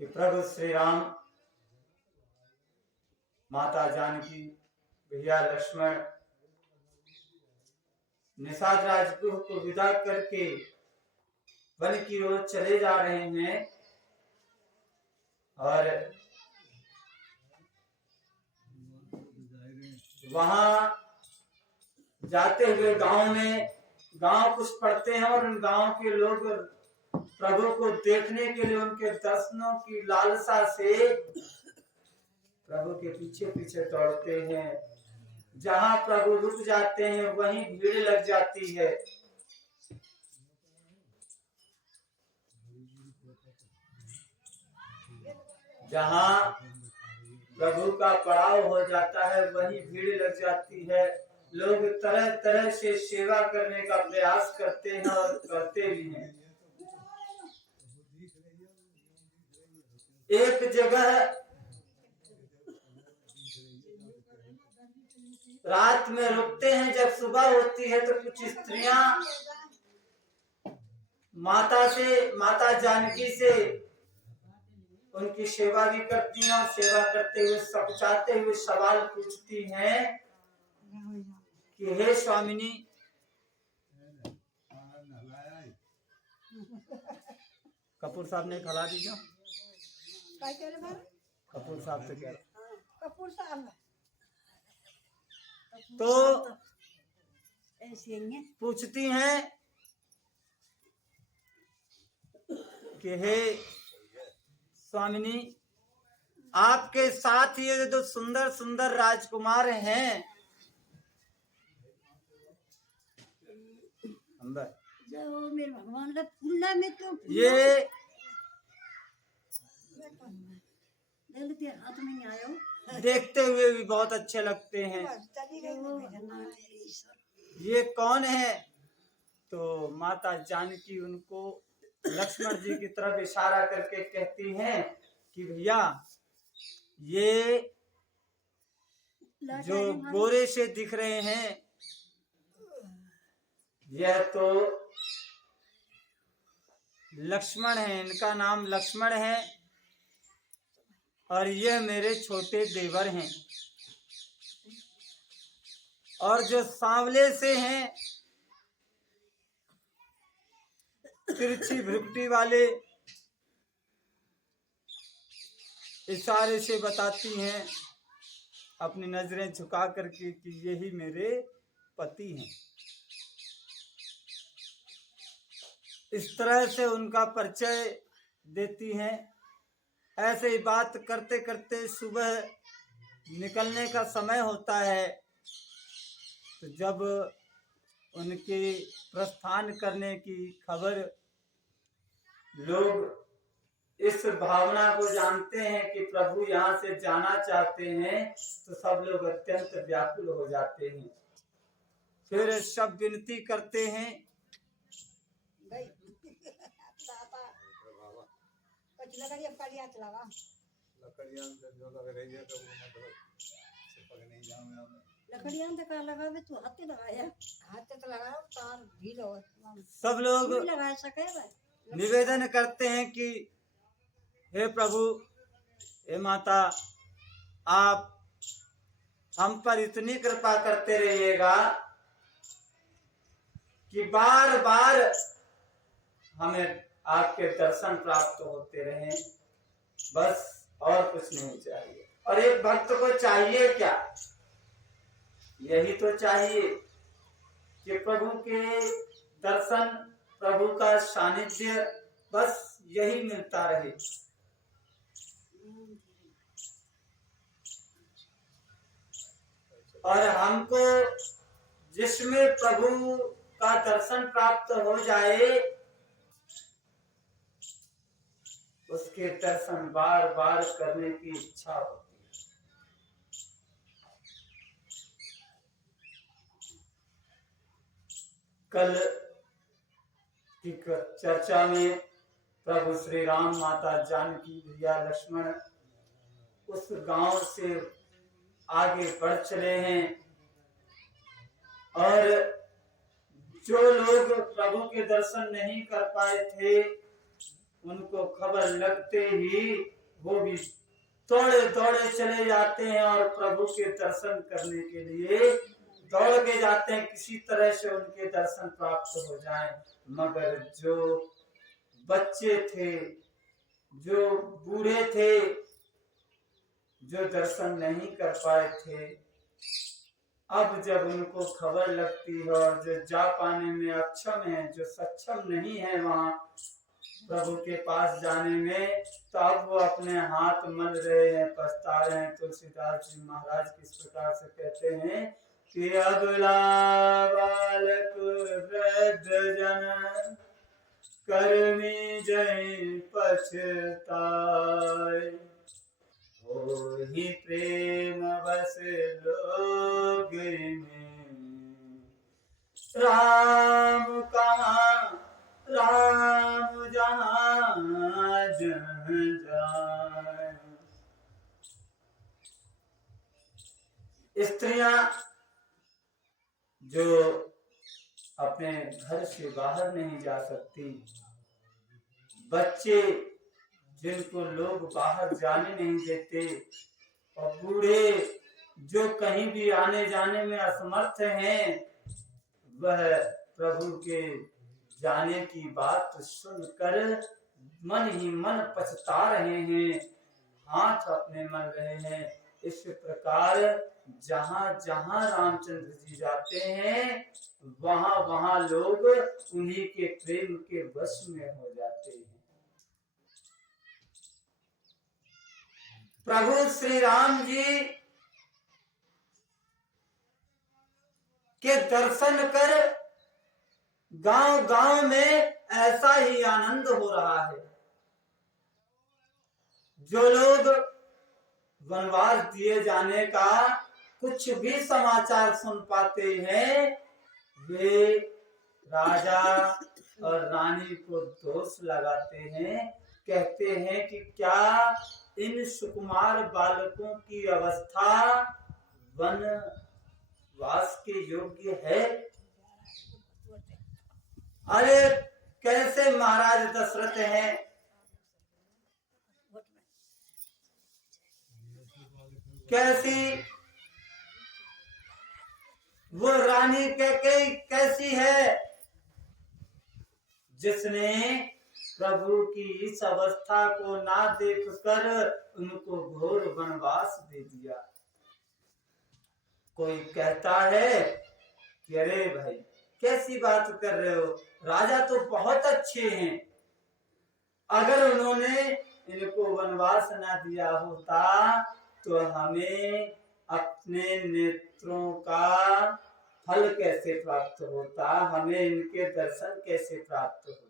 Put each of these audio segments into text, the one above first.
कि प्रभु श्री राम, माता जानकी, भैया लक्ष्मण निषाद राजगुह को विदा करके वन की ओर चले जा रहे हैं। और वहां जाते हुए गांव कुछ पड़ते हैं और उन गांव के लोग प्रभु को देखने के लिए, उनके दर्शनों की लालसा से प्रभु के पीछे पीछे दौड़ते हैं। जहां प्रभु रुक जाते हैं वहीं भीड़ लग जाती है। जहां प्रभु का पड़ाव हो जाता है वहीं भीड़ लग जाती है। लोग तरह तरह से सेवा करने का प्रयास करते हैं और करते भी हैं। एक जगह रात में रुकते हैं। जब सुबह होती है तो कुछ स्त्रियां माता जानकी से उनकी सेवा भी करती हैं और सेवा करते हुए सकुचाते हुए सवाल पूछती हैं कि हे स्वामिनी, कपूर साहब ने खिला दीजिए। कपूर साहब से कह रहा, कपूर साहब तो पूछती हैं कि हे स्वामिनी, आपके साथ ये जो सुंदर सुंदर राजकुमार हैं अंदर, जो मेरे भगवान का फूला में तो ये हाथ में नहीं आयो, देखते हुए भी बहुत अच्छे लगते हैं। ये कौन है? तो माता जानकी उनको लक्ष्मण जी की तरफ इशारा करके कहती हैं कि भैया, ये जो गोरे से दिख रहे हैं यह तो लक्ष्मण है, इनका नाम लक्ष्मण है और यह मेरे छोटे देवर हैं। और जो सांवले से हैं, तिरछी भ्रुकुटी वाले, इशारे से बताती हैं अपनी नजरें झुका करके कि यही मेरे पति हैं। इस तरह से उनका परिचय देती हैं। ऐसे ही बात करते करते सुबह निकलने का समय होता है। तो जब उनके प्रस्थान करने की खबर, लोग इस भावना को जानते हैं कि प्रभु यहाँ से जाना चाहते हैं, तो सब लोग अत्यंत व्याकुल हो जाते हैं। फिर सब विनती करते हैं सब लोग निवेदन करते हैं कि हे प्रभु, हे माता, आप हम पर इतनी कृपा करते रहिएगा कि बार बार हमें आपके दर्शन प्राप्त होते रहें, बस और कुछ नहीं चाहिए। और एक भक्त को चाहिए क्या? यही तो चाहिए कि प्रभु के दर्शन, प्रभु का सानिध्य, बस यही मिलता रहे। और हमको जिसमें प्रभु का दर्शन प्राप्त हो जाए, उसके दर्शन बार बार करने की इच्छा होती है। कल की चर्चा में प्रभु श्री राम, माता जानकी, भैया लक्ष्मण उस गांव से आगे बढ़ चले हैं। और जो लोग प्रभु के दर्शन नहीं कर पाए थे, उनको खबर लगते ही वो भी दौड़े दौड़े चले जाते हैं और प्रभु के दर्शन करने के लिए दौड़ के जाते हैं, किसी तरह से उनके दर्शन प्राप्त हो जाएं। मगर जो बच्चे थे, जो बूढ़े थे, जो दर्शन नहीं कर पाए थे, अब जब उनको खबर लगती है और जो जा पाने में अक्षम है, जो सक्षम नहीं है वहां प्रभु के पास जाने में, तो अब वो अपने हाथ मल रहे हैं, पछता रहे हैं। तुलसीदास जी महाराज किस प्रकार से कहते हैं कि अबला बालक वृद्ध जन कर्मी जय पछताए, ही प्रेम बस लोग में राम कहाँ राम जहाँ जहाँ जाए। स्त्रियां जो अपने घर से बाहर नहीं जा सकती, बच्चे जिनको लोग बाहर जाने नहीं देते, और बूढ़े जो कहीं भी आने जाने में असमर्थ हैं, वह प्रभु के जाने की बात सुनकर मन ही मन पछता रहे हैं, हाथ अपने मल रहे हैं। इस प्रकार जहाँ जहाँ रामचंद्र जी जाते हैं, वहाँ वहाँ लोग उन्हीं के प्रेम के वश में हो जाते हैं। प्रभु श्री राम जी के दर्शन कर गांव गांव में ऐसा ही आनंद हो रहा है। जो लोग वनवास दिए जाने का कुछ भी समाचार सुन पाते हैं, वे राजा और रानी को दोष लगाते हैं, कहते हैं कि क्या इन सुकुमार बालकों की अवस्था वनवास के योग्य है। अरे कैसे महाराज दशरथ हैं, कैसी वो रानी कैसी है, जिसने प्रभु की इस अवस्था को ना देखकर उनको घोर वनवास दे दिया। कोई कहता है कि अरे भाई कैसी बात कर रहे हो, राजा तो बहुत अच्छे हैं, अगर उन्होंने इनको वनवास ना दिया होता तो हमें अपने नेत्रों का फल कैसे प्राप्त होता, हमें इनके दर्शन कैसे प्राप्त होते।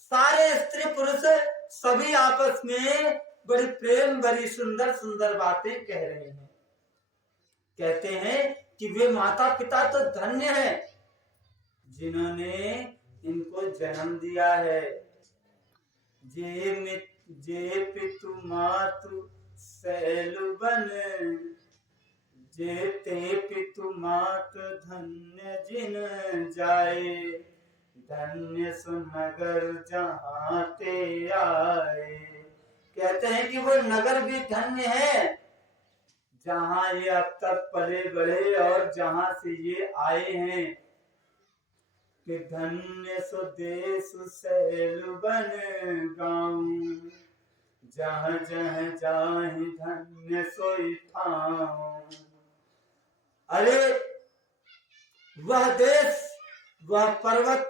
सारे स्त्री पुरुष सभी आपस में बड़ी प्रेम भरी सुंदर सुंदर बातें कह रहे हैं। कहते हैं कि वे माता पिता तो धन्य हैं जिन्होंने इनको जन्म दिया है। जे पितु मातु सैलु बन, जेते पितु मात धन्य जिन जाए, धन्य सुनगर जहाँ ते आए। कहते हैं कि वो नगर भी धन्य है जहाँ ये अब तक पले बढ़े और जहाँ से ये आए हैं। कि धन्य सो देश सैलु बन गाँव, जहाँ जहाँ जाहि धन्य सोई ठाव। अरे वह देश, वह पर्वत,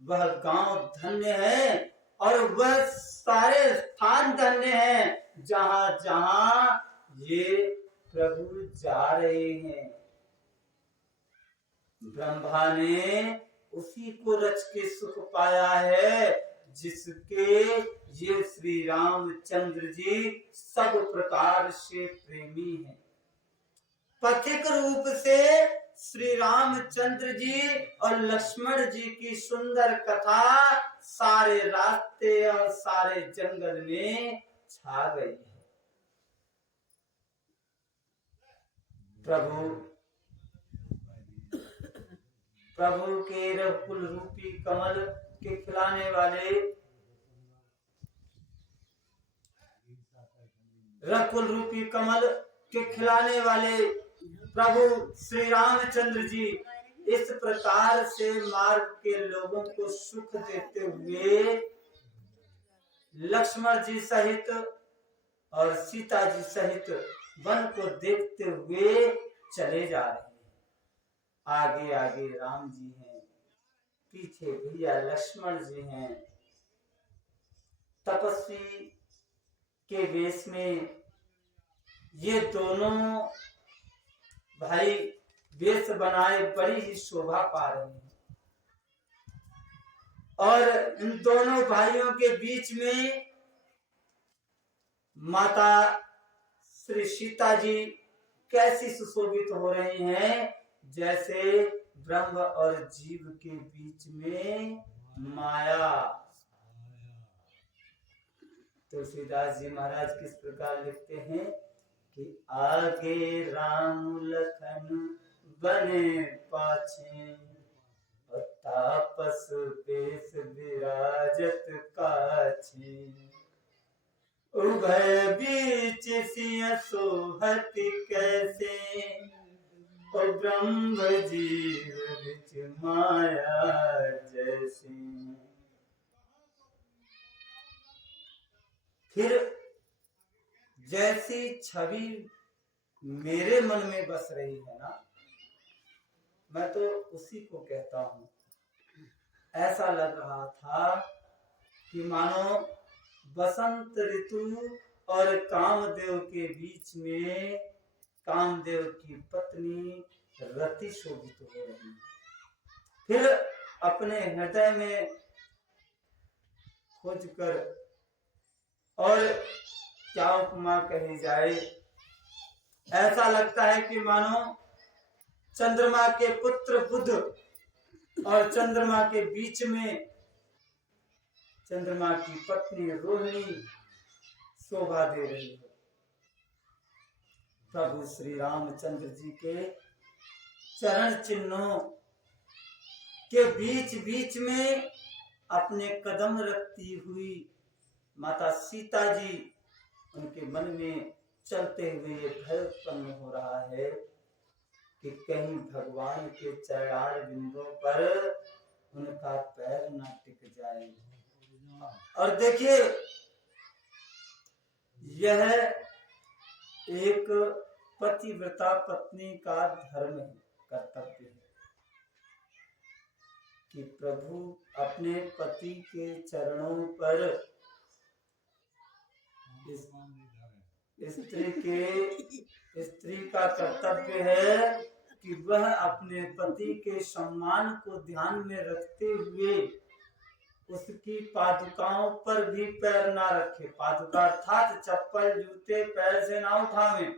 वह गांव धन्य है और वह सारे स्थान धन्य हैं जहाँ जहाँ ये प्रभु जा रहे हैं। ब्रह्मा ने उसी को रच के सुख पाया है जिसके ये श्री रामचंद्र जी सब प्रकार से प्रेमी हैं। पथिक रूप से श्री रामचंद्र जी और लक्ष्मण जी की सुंदर कथा सारे रास्ते और सारे जंगल में छा गई है। प्रभु के रघुकुल रूपी कमल के खिलाने वाले रकुल रूपी कमल के खिलाने वाले प्रभु श्री रामचंद्र जी इस प्रकार से मार्ग के लोगों को सुख देते हुए लक्ष्मण जी सहित और सीता जी सहित वन को देखते हुए चले जा रहे हैं। आगे आगे राम जी हैं, पीछे भैया लक्ष्मण जी हैं। तपस्वी के वेश में ये दोनों भाई वेश बनाए बड़ी ही शोभा पा रहे हैं। और इन दोनों भाइयों के बीच में माता श्री सीता जी कैसी सुशोभित हो रही हैं, जैसे ब्रह्म और जीव के बीच में माया। तुलसीदास जी महाराज किस प्रकार लिखते हैं कि आगे राम लखन बने पाछे, तापस बेश विराजत काछे, उभय बीच सिय सोहत कैसे, और ब्रह्म जीव बिच माया जैसे। फिर जैसी छवि मेरे मन में बस रही है ना, मैं तो उसी को कहता हूँ। ऐसा लग रहा था कि मानो बसंत ऋतु और कामदेव के बीच में कामदेव की पत्नी रति शोभित हो रही है। फिर अपने हृदय में खोज कर, और क्या उपमा कही जाए, ऐसा लगता है कि मानो चंद्रमा के पुत्र बुध और चंद्रमा के बीच में चंद्रमा की पत्नी रोहिणी शोभा दे रही है। प्रभु श्री रामचंद्र जी के चरण चिन्हों के बीच बीच में अपने कदम रखती हुई माता सीता जी, उनके मन में चलते हुए ये भय उत्पन्न हो रहा है कि कहीं भगवान के चरण बिंदुओं पर उनका पैर न टिक जाए। और देखिए, यह एक पतिव्रता पत्नी का धर्म है, कर्तव्य है कि प्रभु अपने पति के चरणों पर स्त्री का कर्तव्य है कि वह अपने पति के सम्मान को ध्यान में रखते हुए उसकी पादुकाओं पर भी पैर ना रखे। पादुका अर्थात चप्पल जूते पैर से ना उठावे।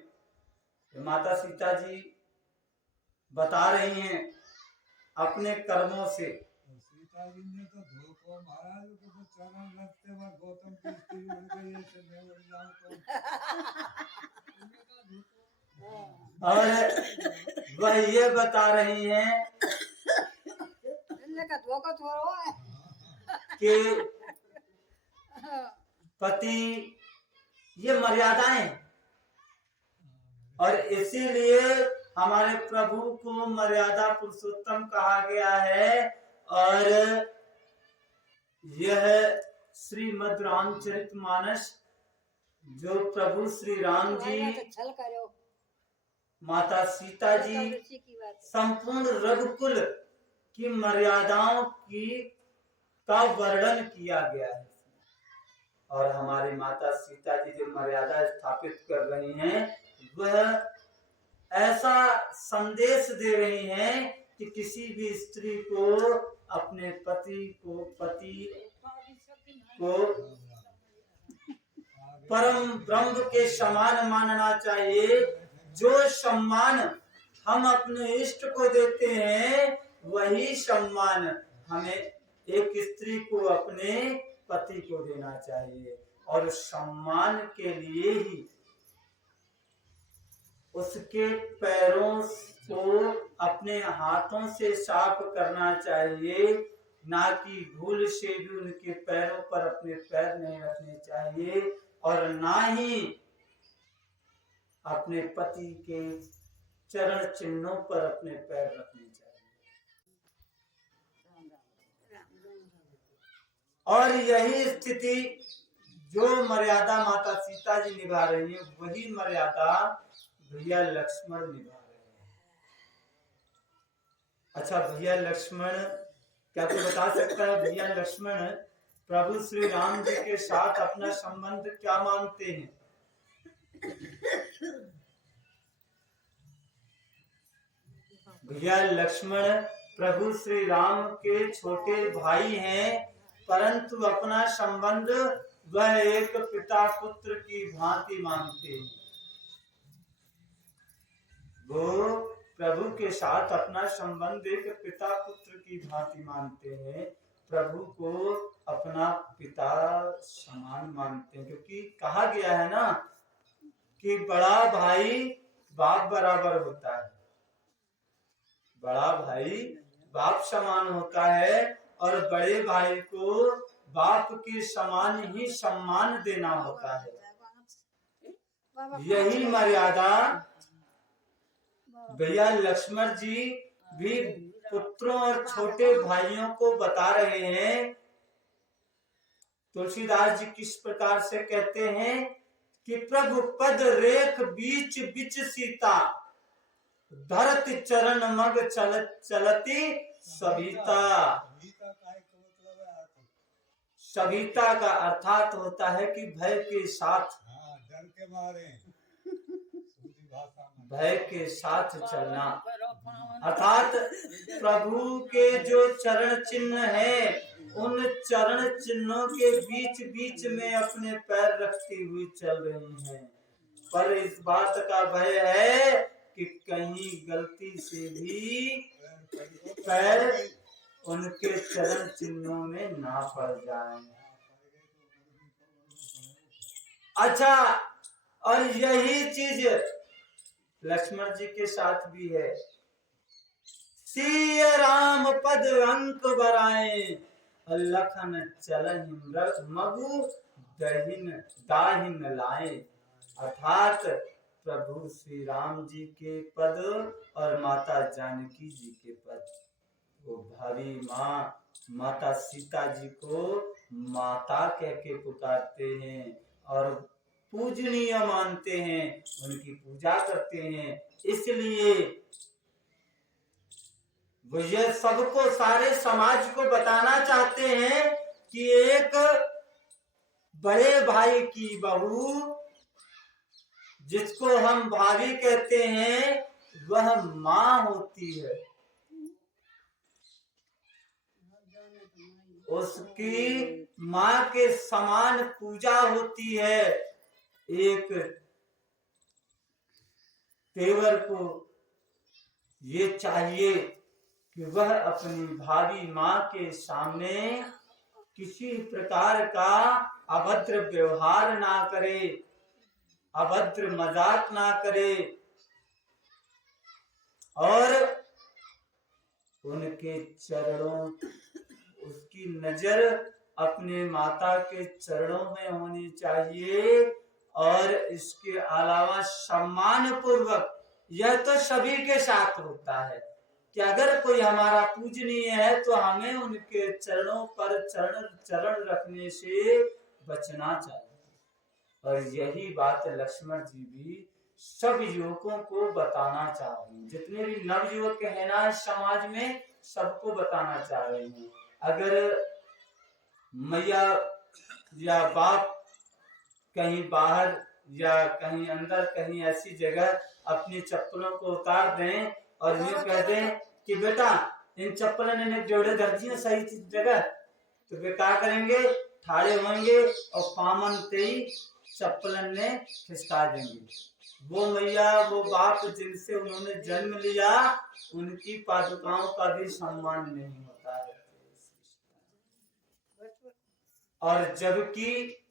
माता सीता जी बता रही हैं अपने कर्मों से। सीता जी ने तो धोखो महाराज को चरण रखते वक्त गौतम की स्त्री बन गई है, तो मैं बन जाऊं तो। और वह ये बता रही हैं कि पति ये मर्यादाएं, और इसीलिए हमारे प्रभु को मर्यादा पुरुषोत्तम कहा गया है। और यह श्रीमद् रामचरितमानस जो प्रभु श्री राम जी, माता सीता जी, संपूर्ण रघुकुल की मर्यादाओं का वर्णन किया गया है। और हमारी माता सीता जी जो मर्यादा स्थापित कर रही हैं, वह ऐसा संदेश दे रही हैं कि किसी भी स्त्री को अपने पति को परम ब्रह्म के समान मानना चाहिए। जो सम्मान हम अपने इष्ट को देते हैं, वही सम्मान हमें एक स्त्री को अपने पति को देना चाहिए। और सम्मान के लिए ही उसके पैरों को अपने हाथों से साफ करना चाहिए, ना कि भूल से भी उनके पैरों पर अपने पैर नहीं रखने चाहिए। और ना ही अपने पति के चरण चिन्हों पर अपने पैर रखने चाहिए। और यही स्थिति जो मर्यादा माता सीता जी निभा रही है, वही मर्यादा भैया लक्ष्मण निभा रहे हैं। अच्छा भैया लक्ष्मण, क्या तू बता सकता है भैया लक्ष्मण प्रभु श्री राम जी के साथ अपना संबंध क्या मानते हैं? भैया लक्ष्मण प्रभु श्री राम के छोटे भाई हैं, परंतु अपना संबंध वह एक पिता पुत्र की भांति मानते हैं। वो प्रभु के साथ अपना संबंध एक पिता पुत्र की भांति मानते हैं, प्रभु को अपना पिता समान मानते हैं। क्योंकि कहा गया है ना कि बड़ा भाई बाप बराबर होता है, बड़ा भाई बाप समान होता है, और बड़े भाई को बाप के समान ही सम्मान देना होता है। यही मर्यादा भैया लक्ष्मण जी भी पुत्रों और छोटे भाइयों को बता रहे हैं। तुलसीदास जी किस प्रकार से कहते हैं कि प्रभु पद रेख बीच बीच सीता, धरती चरण मग चलती सविता। सविता का अर्थात होता है कि भय के साथ, डर के मारे, भय के साथ चलना। अर्थात प्रभु के जो चरण चिन्ह है, उन चरण चिन्हों के बीच बीच में अपने पैर रखती हुई चल रही हैं, पर इस बात का भय है कि कहीं गलती से भी पैर उनके चरण चिन्हों में ना पड़ जाए। अच्छा, और यही चीज लक्ष्मण जी के साथ भी है। सिय राम पद अंक बराए, लखन चलहि मगु दाहिन लाए। अर्थात प्रभु श्री राम जी के पद और माता जानकी जी के पद, वो भावी माँ माता सीता जी को माता कह के पुकारते हैं और पूजनीय मानते हैं, उनकी पूजा करते हैं। इसलिए वो ये सबको, सारे समाज को बताना चाहते हैं कि एक बड़े भाई की बहू, जिसको हम भाभी कहते हैं, वह माँ होती है। उसकी माँ के समान पूजा होती है। एक तेवर को ये चाहिए कि वह अपनी भावी माँ के सामने किसी प्रकार का अभद्र व्यवहार ना करे, अभद्र मजाक ना करे, और उनके चरणों, उसकी नजर अपने माता के चरणों में होनी चाहिए। और इसके अलावा सम्मान पूर्वक, यह तो सभी के साथ होता है कि अगर कोई हमारा पूजनीय है तो हमें उनके चरणों पर चरण रखने से बचना चाहिए। और यही बात लक्ष्मण जी भी सब युवकों को बताना चाह रहे हैं। जितने भी नवयुवक हैं ना समाज में, सबको बताना चाह रहे हैं। अगर मैया या बाप कहीं बाहर या कहीं अंदर, कहीं ऐसी जगह अपनी चप्पलों को उतार दें और यूँ कह दें कि बेटा इन चप्पलों ने जोड़े दर्जी सही जगह, तो वे क्या करेंगे, ठाड़े होंगे और पामन तेई चप्पलन ने खिसका देंगे। वो मैया, वो बाप जिनसे उन्होंने जन्म लिया, उनकी पादुकाओं का भी सम्मान नहीं होता है। और जबकि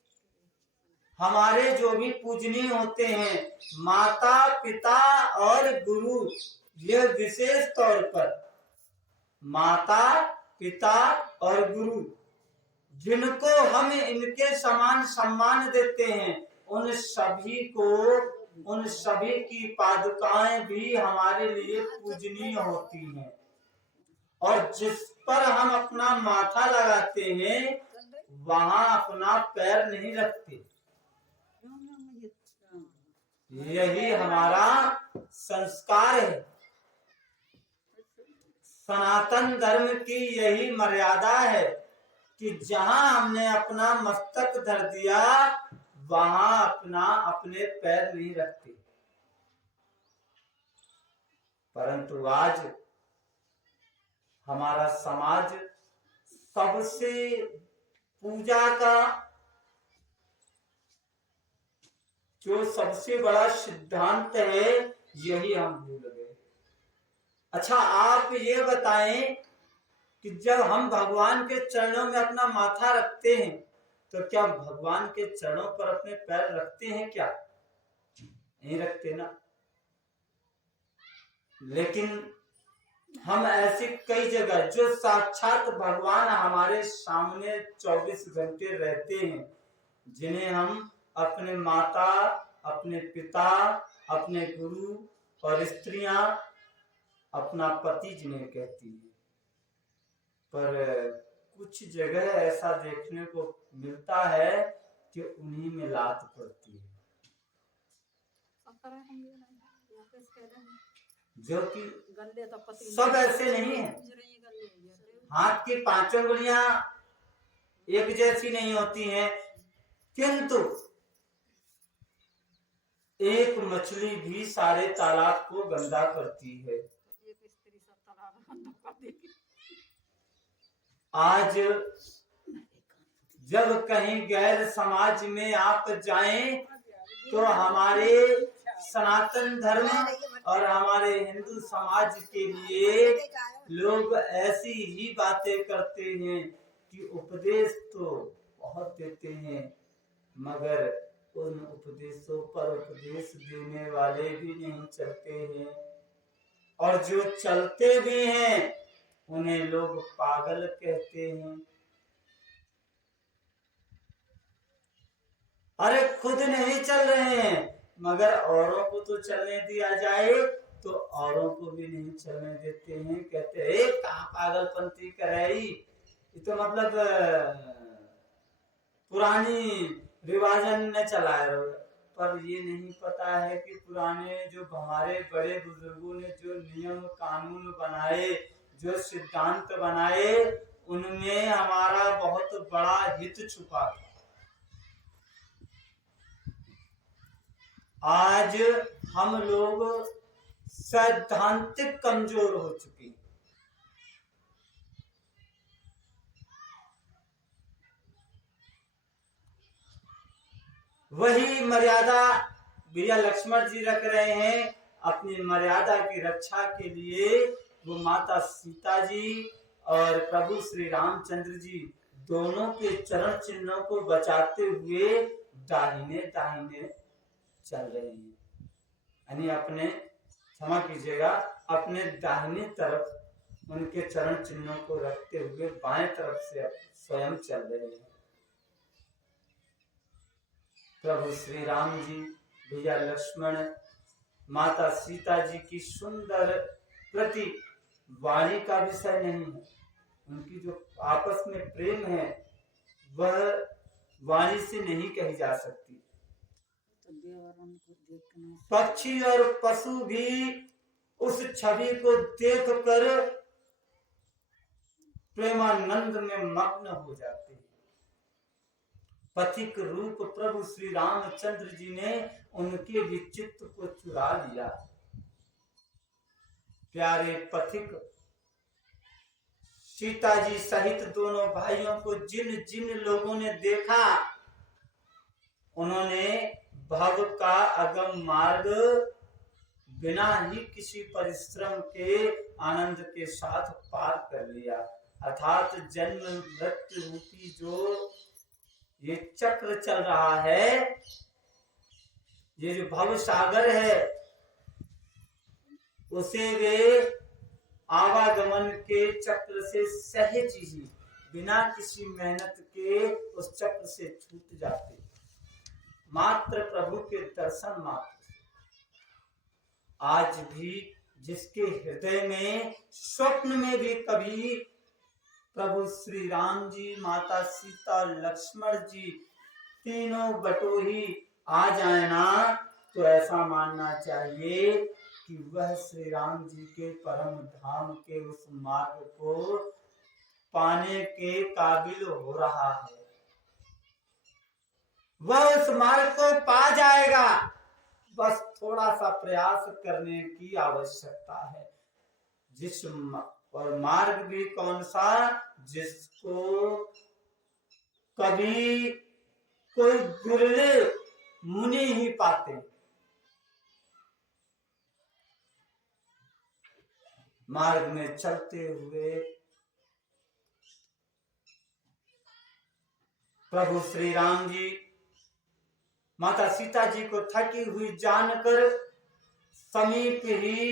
हमारे जो भी पूजनीय होते हैं, माता पिता और गुरु, यह विशेष तौर पर माता पिता और गुरु, जिनको हम इनके समान सम्मान देते हैं, उन सभी को उन सभी की पादुकाएं भी हमारे लिए पूजनीय होती हैं, और जिस पर हम अपना माथा लगाते हैं वहां अपना पैर नहीं रखते। यही हमारा संस्कार है। सनातन धर्म की यही मर्यादा है कि जहां हमने अपना मस्तक धर दिया वहां अपने पैर नहीं रखते। परंतु आज हमारा समाज सबसे पूजा का जो सबसे बड़ा सिद्धांत है यही हम भूल गए। अच्छा, आप ये बताएं कि जब हम भगवान के चरणों में अपना माथा रखते हैं तो क्या भगवान के चरणों पर अपने पैर रखते हैं? क्या नहीं रखते ना। लेकिन हम ऐसी कई जगह जो साक्षात भगवान हमारे सामने 24 घंटे रहते हैं, जिन्हें हम अपने माता, अपने पिता, अपने गुरु और स्त्रियां अपना पति जिन्हें कहती है, पर कुछ जगह ऐसा देखने को मिलता है कि उन्हीं में लात पड़ती है, जो कि सब ऐसे नहीं है। हाथ की पांचों उंगलियां एक जैसी नहीं होती हैं, किंतु एक मछली भी सारे तालाब को गंदा करती है। आज जब कहीं गैर समाज में आप जाएं तो हमारे सनातन धर्म और हमारे हिंदू समाज के लिए लोग ऐसी ही बातें करते हैं कि उपदेश तो बहुत देते हैं, मगर उन उपदेशों पर उपदेश देने वाले भी नहीं चलते हैं, और जो चलते भी हैं उन्हें लोग पागल कहते हैं। अरे खुद नहीं चल रहे हैं मगर औरों को तो चलने दिया जाए तो औरों को भी नहीं चलने देते हैं। कहते हैं कहाँ पागलपंती कराई, ये तो मतलब पुरानी रिवाजन ने चलाए रहो। पर ये नहीं पता है कि पुराने जो हमारे बड़े बुजुर्गों ने जो नियम कानून बनाए, जो सिद्धांत बनाए, उनमें हमारा बहुत बड़ा हित छुपा था। आज हम लोग सैद्धांतिक कमजोर हो चुके हैं। वही मर्यादा भैया लक्ष्मण जी रख रहे हैं। अपनी मर्यादा की रक्षा के लिए वो माता सीता जी और प्रभु श्री रामचंद्र जी दोनों के चरण चिन्हों को बचाते हुए दाहिने दाहिने चल रहे हैं, यानी अपने, क्षमा कीजिएगा, अपने दाहिने तरफ उनके चरण चिन्हों को रखते हुए बाएं तरफ से स्वयं चल रहे हैं। प्रभु श्री राम जी, भैया लक्ष्मण, माता सीता जी की सुंदर प्रति वाणी का विषय नहीं है। उनकी जो आपस में प्रेम है वह वाणी से नहीं कही जा सकती। पक्षी और पशु भी उस छवि को देखकर प्रेमानंद में मग्न हो जाते हैं। पथिक रूप प्रभु श्री रामचंद्र जी ने उनके भी चित्त को चुरा लिया। प्यारे पथिक सीता जी सहित दोनों भाइयों को जिन जिन लोगों ने देखा, उन्होंने भव का अगम मार्ग बिना ही किसी परिश्रम के आनंद के साथ पार कर लिया। अर्थात जन्म मृत्यु रूपी जो ये चक्र चल रहा है, ये जो भव सागर है, उसे वे आवागमन के चक्र से सहज ही बिना किसी मेहनत के उस चक्र से छूट जाते। मात्र प्रभु के दर्शन मात्र। आज भी जिसके हृदय में स्वप्न में भी कभी प्रभु श्री राम जी, माता सीता, लक्ष्मण जी तीनों बटोही आ जाए ना, तो ऐसा मानना चाहिए कि वह श्री राम जी के परम धाम के उस मार्ग को पाने के काबिल हो रहा है। वह उस मार्ग को पा जाएगा, बस थोड़ा सा प्रयास करने की आवश्यकता है। और मार्ग भी कौन सा, जिसको कभी कोई बिरले मुनि ही पाते। मार्ग में चलते हुए प्रभु श्री राम जी माता सीता जी को थकी हुई जानकर समीप ही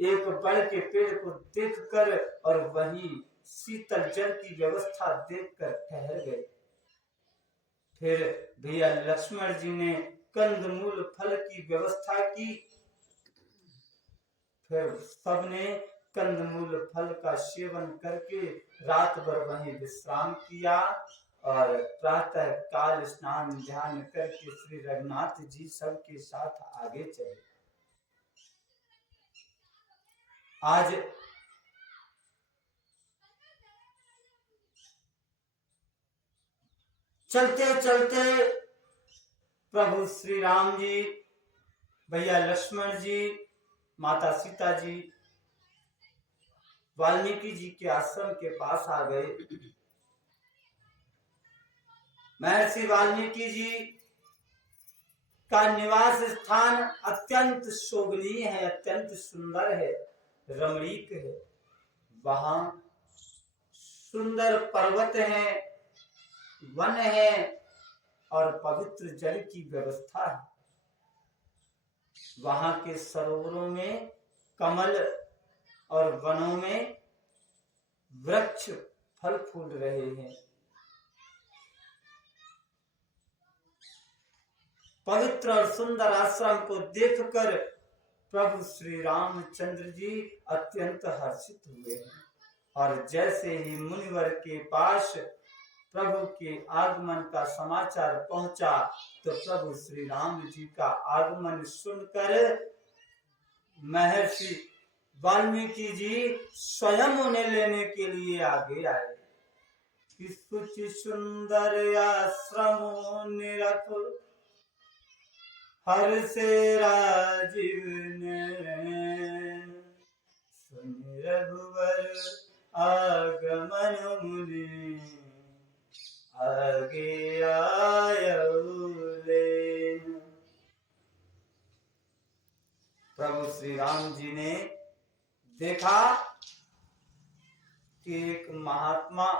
एक बड़ के पेड़ को देखकर और वहीं शीतल जल की व्यवस्था देखकर ठहर गए। फिर भैया लक्ष्मण जी ने कंदमूल फल की व्यवस्था की। फिर सबने कंदमूल फल का सेवन करके रात भर वहीं विश्राम किया और प्रातः काल स्नान ध्यान करके श्री रघुनाथ जी सबके साथ आगे चले। आज चलते चलते प्रभु श्री राम जी, भैया लक्ष्मण जी, माता सीता जी वाल्मीकि जी के आश्रम के पास आ गए। महर्षि वाल्मीकि जी का निवास स्थान अत्यंत शोभनीय है, अत्यंत सुंदर है, रमणीक है। वहां सुंदर पर्वत है, वन है और पवित्र जल की व्यवस्था है। वहां के सरोवरों में कमल और वनों में वृक्ष फल फूल रहे हैं। पवित्र और सुंदर आश्रम को देखकर प्रभु श्री रामचंद्र जी अत्यंत हर्षित हुए और जैसे ही मुनिवर के पास प्रभु के आगमन का समाचार पहुंचा, तो प्रभु श्री राम जी का आगमन सुनकर महर्षि वाल्मीकि जी स्वयं उन्हें लेने के लिए आगे आए। सुचि सुंदर आश्रमो निरख हर से राजीव ने, सुनि रघुवर आगमन मुनि आगे आयौ लेन। प्रभु श्री राम जी ने देखा कि एक महात्मा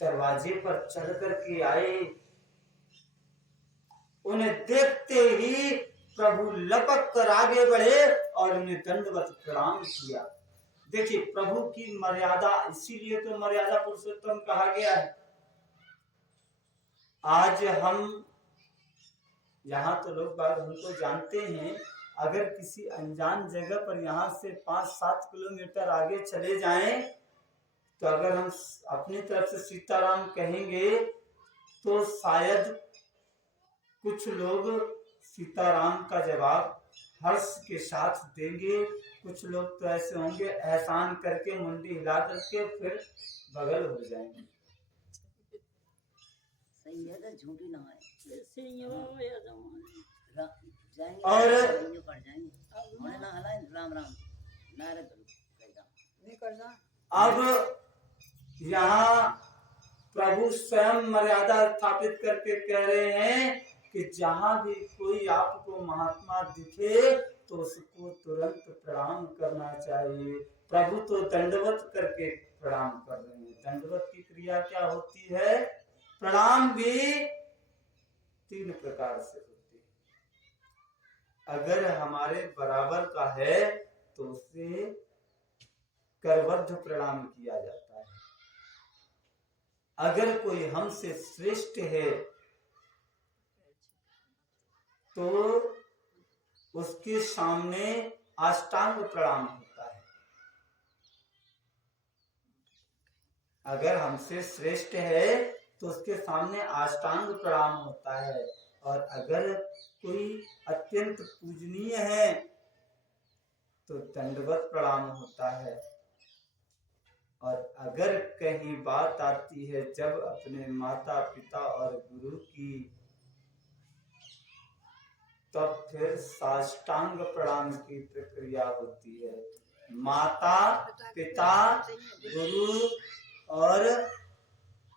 दरवाजे पर चढ़ करके आए। उन्हें देखते ही प्रभु लपक कर आगे बढ़े और उन्हें दंडवत प्रणाम किया। देखिए, प्रभु की मर्यादा, इसीलिए तो मर्यादा पुरुषोत्तम कहा गया है। आज हम यहाँ तो लोग बाग हमको जानते हैं, अगर किसी अनजान जगह पर यहाँ से 5-7 किलोमीटर आगे चले जाएं, तो अगर हम अपनी तरफ से सीताराम कहेंगे तो शायद कुछ लोग सीताराम का जवाब हर्ष के साथ देंगे। कुछ लोग तो ऐसे होंगे एहसान करके मुंडी हिला करके फिर बगल हो जाएंगे। सही है तो झूठी ना है। और राम राम अब यहाँ प्रभु स्वयं मर्यादा स्थापित करके कह रहे हैं कि जहां भी कोई आपको महात्मा दिखे तो उसको तुरंत प्रणाम करना चाहिए। प्रभु तो दंडवत करके प्रणाम कर रहे हैं। दंडवत की क्रिया क्या होती है? प्रणाम भी 3 प्रकार से होती है। अगर हमारे बराबर का है तो उसे करबद्ध प्रणाम किया जाता है। अगर कोई हमसे श्रेष्ठ है तो उसके सामने अष्टांग प्रणाम होता है। अगर हमसे श्रेष्ठ है तो उसके सामने अष्टांग प्रणाम होता है, और अगर कोई अत्यंत पूजनीय है तो दंडवत प्रणाम होता है। और अगर कहीं बात आती है जब अपने माता पिता और गुरु की, तब फिर साष्टांग प्रणाम की प्रक्रिया होती है। माता पिता गुरु और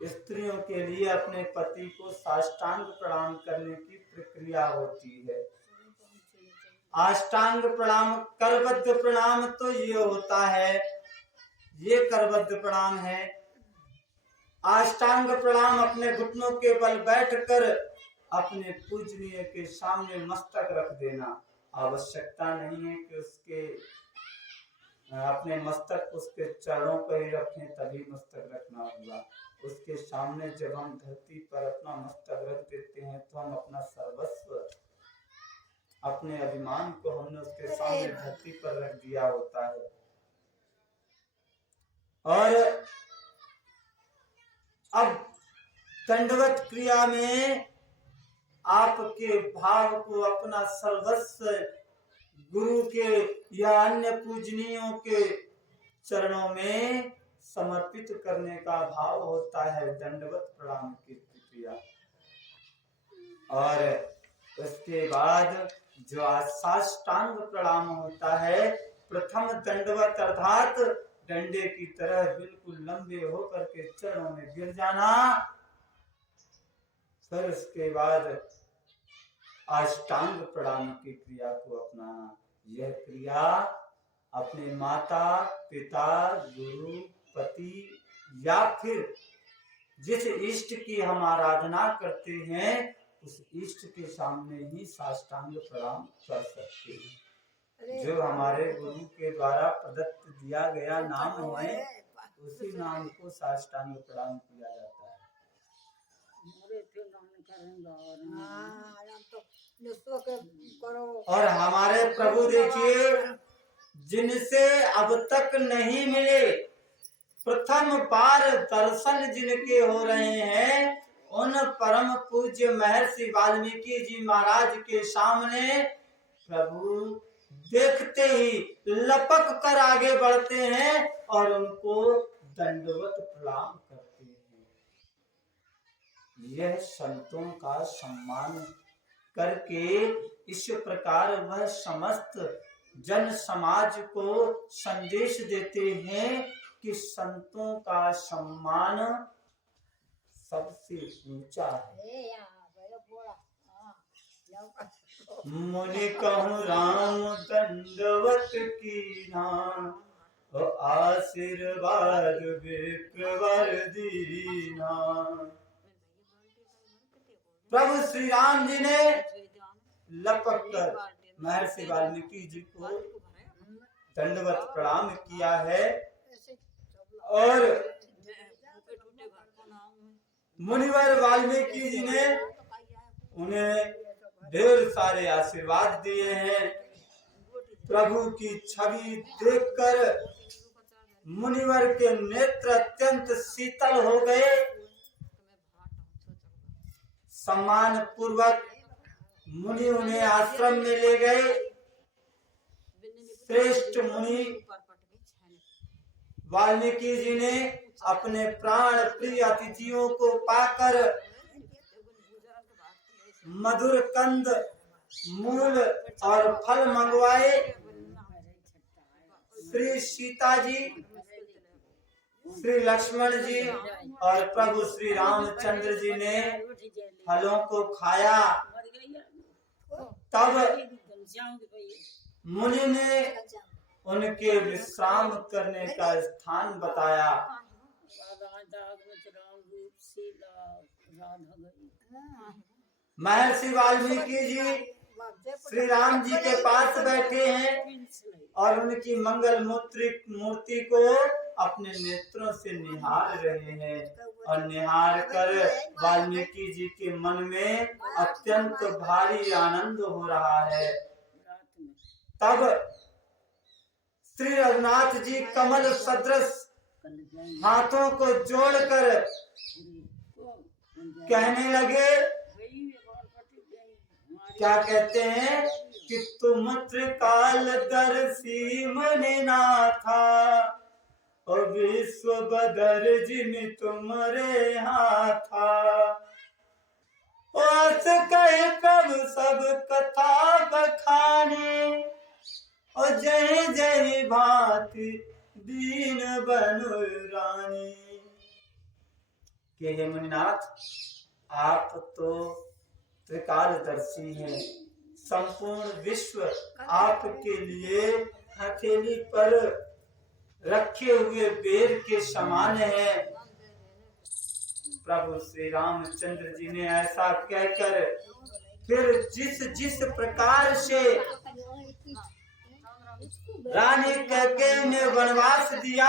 स्त्रियों के लिए अपने पति को साष्टांग प्रणाम करने की प्रक्रिया होती है। अष्टांग प्रणाम, करबद्ध प्रणाम तो ये होता है, ये करबद्ध प्रणाम है। अष्टांग प्रणाम अपने घुटनों के बल बैठकर अपने पूजनीय के सामने मस्तक रख देना। आवश्यकता नहीं है कि उसके अपने मस्तक उसके चरणों पर ही रखें, तभी मस्तक रखना होगा। उसके सामने जब हम धरती पर अपना मस्तक रख देते हैं तो हम अपना सर्वस्व, अपने अभिमान को हमने उसके सामने धरती पर रख दिया होता है। और अब दंडवत क्रिया में आपके भाव को, अपना सर्वस्व गुरु के या अन्य पूजनीयों के चरणों में समर्पित करने का भाव होता है दंडवत प्रणाम की प्रक्रिया। और उसके बाद जो साष्टांग प्रणाम होता है, प्रथम दंडवत अर्थात डंडे की तरह बिल्कुल लंबे होकर के चरणों में गिर जाना। फिर उसके बाद अष्टांग प्रणाम की क्रिया को अपनाना। यह क्रिया अपने माता पिता गुरु पति या फिर जिस इष्ट की हम आराधना करते हैं उस इष्ट के सामने ही साष्टांग प्रणाम कर सकते हैं। जो हमारे गुरु के द्वारा प्रदत्त दिया गया नाम है, उसी नाम को साष्टांग प्रणाम किया जाता है। और हमारे प्रभु देखिए, जिनसे अब तक नहीं मिले, प्रथम बार दर्शन जिनके हो रहे हैं, उन परम पूज्य महर्षि वाल्मीकि जी महाराज के सामने प्रभु देखते ही लपक कर आगे बढ़ते हैं और उनको दंडवत प्रणाम करते हैं। यह संतों का सम्मान करके इस प्रकार वह समस्त जन समाज को संदेश देते हैं कि संतों का सम्मान सबसे ऊंचा है। मुनि कहूँ राम दंडवत कीना, आशीर्वाद विप्रवर दीना। प्रभु श्री राम जी ने लपक कर महर्षि वाल्मीकि जी को दंडवत प्रणाम किया है और मुनिवर वाल्मीकि जी ने उन्हें ढेर सारे आशीर्वाद दिए हैं। प्रभु की छवि देखकर मुनिवर के नेत्र अत्यंत शीतल हो गए। सम्मान पूर्वक मुनि उन्हें आश्रम में ले गए। श्रेष्ठ मुनि वाल्मीकि जी ने अपने प्राण प्रिय अतिथियों को पाकर मधुर कंद, मूल और फल मंगवाए। श्री सीता जी, श्री लक्ष्मण जी और प्रभु श्री रामचंद्र जी ने फलों को खाया। तब मुनि ने उनके विश्राम करने का स्थान बताया। महर्षि वाल्मीकि जी श्री राम जी के पास बैठे हैं और उनकी मंगल मूर्ति को अपने नेत्रों से निहार रहे हैं और निहार कर वाल्मीकि जी के मन में अत्यंत भारी आनंद हो रहा है। तब श्री रघुनाथ जी कमल सदृश हाथों को जोड़कर कहने लगे, क्या कहते हैं कि तुम त्रिकालदर्शी मुनिनाथा और विश्व बदर जिन तुमरे हाथा। ओस कहे प्रभु सब कथा बखाने और जय जय भांति दीन बनु रानी। कि हे मुनिनाथ, आप तो त्रिकालदर्शी हैं, संपूर्ण विश्व आपके लिए हथेली पर रखे हुए बेर के समान है। प्रभु श्री रामचंद्र जी ने ऐसा कहकर फिर जिस जिस प्रकार से रानी कैकेयी ने वनवास दिया,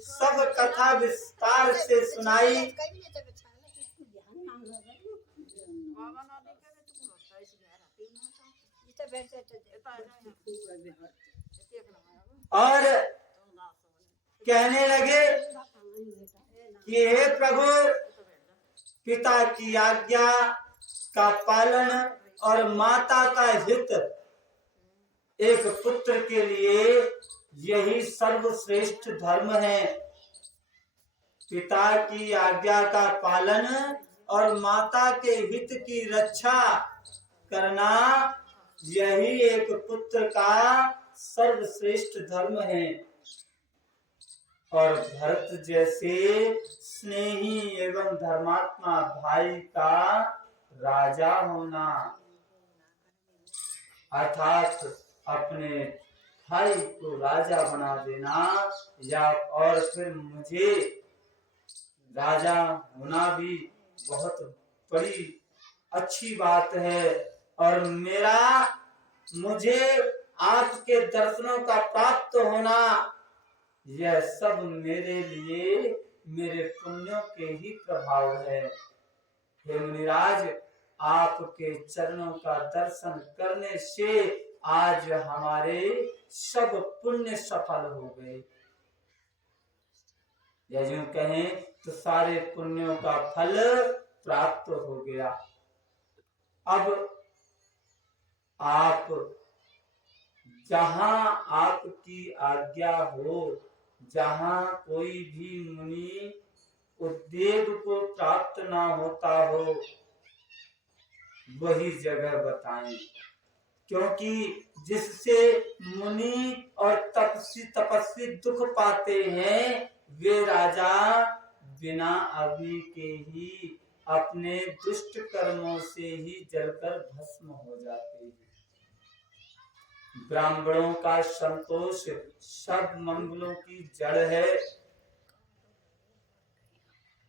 सब कथा विस्तार से सुनाई। और कहने लगे कि हे प्रभु, पिता की आज्ञा का पालन और माता का हित एक पुत्र के लिए यही सर्वश्रेष्ठ धर्म है। पिता की आज्ञा का पालन और माता के हित की रक्षा करना यही एक पुत्र का सर्वश्रेष्ठ धर्म है। और भरत जैसे स्नेही एवं धर्मात्मा भाई का राजा होना, अर्थात अपने भाई को राजा बना देना, या और फिर मुझे राजा होना भी बहुत बड़ी अच्छी बात है। और मुझे आपके दर्शनों का प्राप्त होना, यह सब मेरे लिए मेरे पुण्यों के ही प्रभाव है। हे मुनिराज, आपके चरणों का दर्शन करने से आज हमारे सब पुण्य सफल हो गए। या यूं कहें तो सारे पुण्यों का फल प्राप्त हो गया। अब आप जहां आपकी आज्ञा हो, जहां कोई भी मुनि उद्वेग को प्राप्त ना होता हो, वही जगह बताएं, क्योंकि जिससे मुनि और तपस्वी दुख पाते हैं, वे राजा बिना अग्नि के ही अपने दुष्ट कर्मों से ही जलकर भस्म हो जाते हैं। ब्राह्मणों का संतोष सब मंगलों की जड़ है।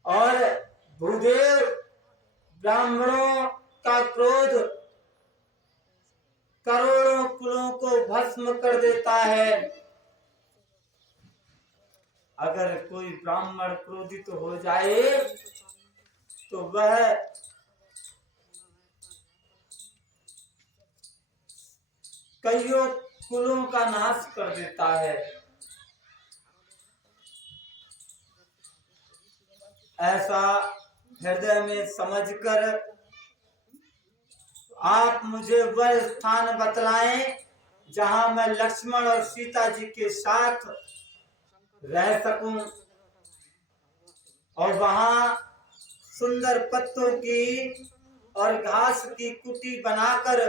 और भूदेव ब्राह्मणों का क्रोध करोड़ों कुलों को भस्म कर देता है। अगर कोई ब्राह्मण क्रोधित हो जाए तो वह कईयों कुलों का नाश कर देता है। ऐसा हृदय में समझकर आप मुझे वह स्थान बतलाएं जहां मैं लक्ष्मण और सीता जी के साथ रह सकूं, और वहां सुंदर पत्तों की और घास की कुटी बनाकर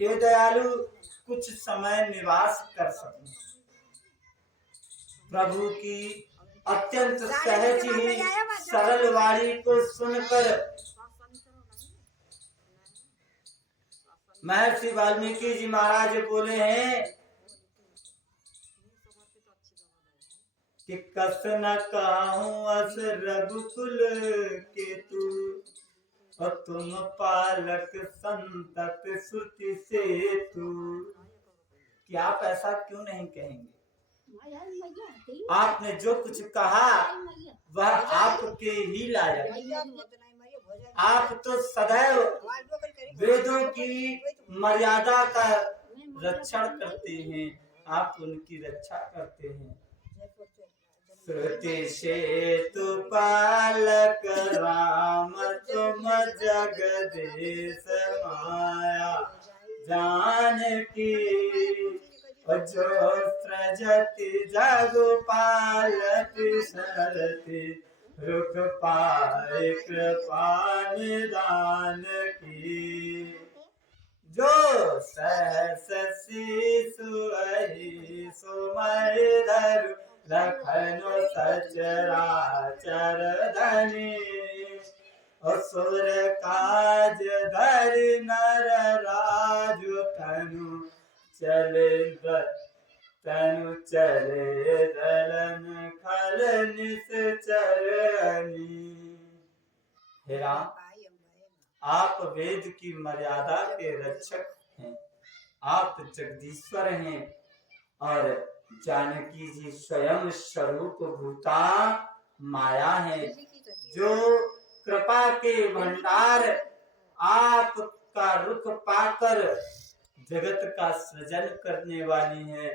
हे दयालु कुछ समय निवास कर सकूं। प्रभु की अत्यंत सहज ही सरल वाणी को सुनकर महर्षि वाल्मीकि जी महाराज बोले हैं कि कस न कहूं अस रघुकुल के तू, और तुम पालक संतत श्रुति से तू। कि आप ऐसा क्यों नहीं कहेंगे? आपने जो कुछ कहा वह आपके ही लायक। आप तो सदैव वेदों की मर्यादा का रक्षण करते हैं, आप उनकी रक्षा करते हैं। श्रुति सेतु पालक राम तुम जगदीश माया जानकी, जो सृजति जग पालति सरति रुख पाए कृपा निदान की। जो सहस शीशु अहि सुमय धरु लखनु सचराचर धनी, असुर काज धरि नर राजु तनु चले दलन खल निश्चरणी। हे राम, आप वेद की मर्यादा के रक्षक हैं, आप जगदीश्वर हैं और जानकी जी स्वयं स्वरूप भूता माया है, जो कृपा के भंडार आपका रुख पाकर जगत का सृजन करने वाली है,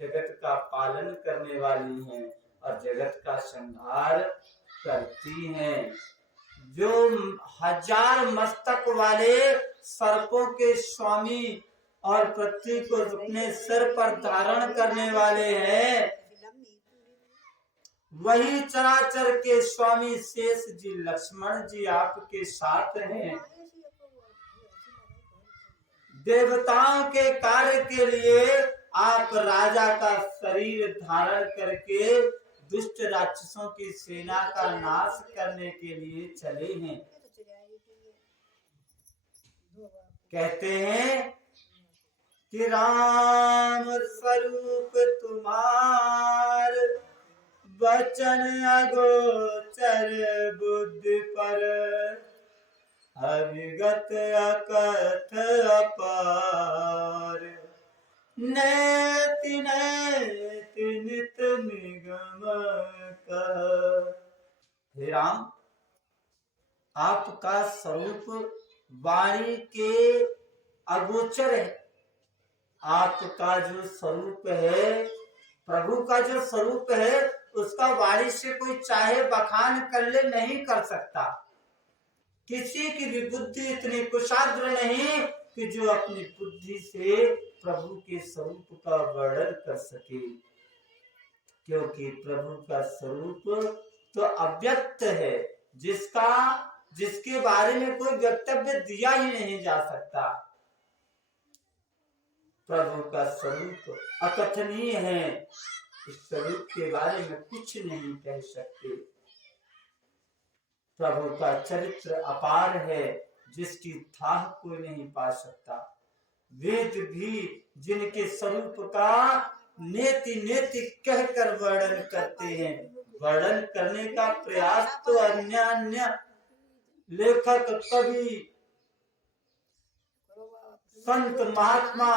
जगत का पालन करने वाली है और जगत का संहार करती हैं। जो 1000 मस्तक वाले सर्पों के स्वामी और पृथ्वी को अपने सिर पर धारण करने वाले हैं, वही चराचर के स्वामी शेष जी लक्ष्मण जी आपके साथ हैं। देवताओं के कार्य के लिए आप राजा का शरीर धारण करके दुष्ट राक्षसों की सेना का नाश करने के लिए चले हैं। कहते हैं कि राम स्वरूप तुम्हार वचन अगोचर बुद्धि पर, अविगत अकथ अपार, नेति नेति नित निगम कह। हे राम, आपका स्वरूप वाणी के अगोचर है। आपका जो स्वरूप है, प्रभु का जो स्वरूप है, उसका वाणी से कोई चाहे बखान कर ले नहीं कर सकता। किसी की भी बुद्धि इतनी कुशाग्र नहीं कि जो अपनी बुद्धि से प्रभु के स्वरूप का वर्णन कर सके, क्योंकि प्रभु का स्वरूप तो अव्यक्त है, जिसके बारे में कोई वक्तव्य दिया ही नहीं जा सकता। प्रभु का स्वरूप अकथनीय है, इस स्वरूप के बारे में कुछ नहीं कह सकते। प्रभु का चरित्र अपार है, जिसकी थाह कोई नहीं पा सकता। वेद भी जिनके स्वरूप का नेति नेति कहकर वर्णन करते हैं, वर्णन करने का प्रयास तो अन्य लेखक, कवि, संत, महात्मा,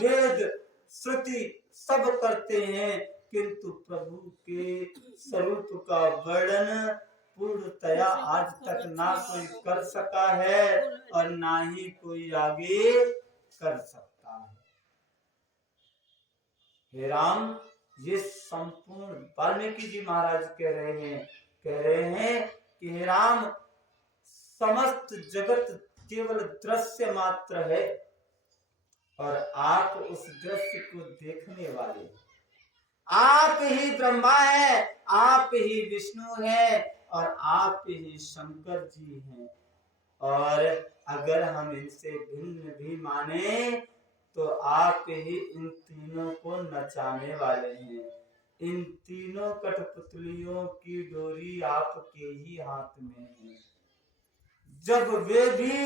वेद, श्रुति सब करते हैं, किंतु प्रभु के स्वरूप का वर्णन पूर्णतया आज तक ना कोई कर सका है और ना ही कोई आगे कर सकता है। हे राम, ये संपूर्ण वाल्मीकि जी महाराज कह रहे हैं कि हे राम, समस्त जगत केवल दृश्य मात्र है और आप उस दृश्य को देखने वाले। आप ही ब्रह्मा है, आप ही विष्णु है और आप ही शंकर जी हैं। और अगर हम इनसे भिन्न भी माने तो आप ही इन तीनों को नचाने वाले हैं। इन तीनों कठपुतलियों की डोरी आपके ही हाथ में है। जब वे भी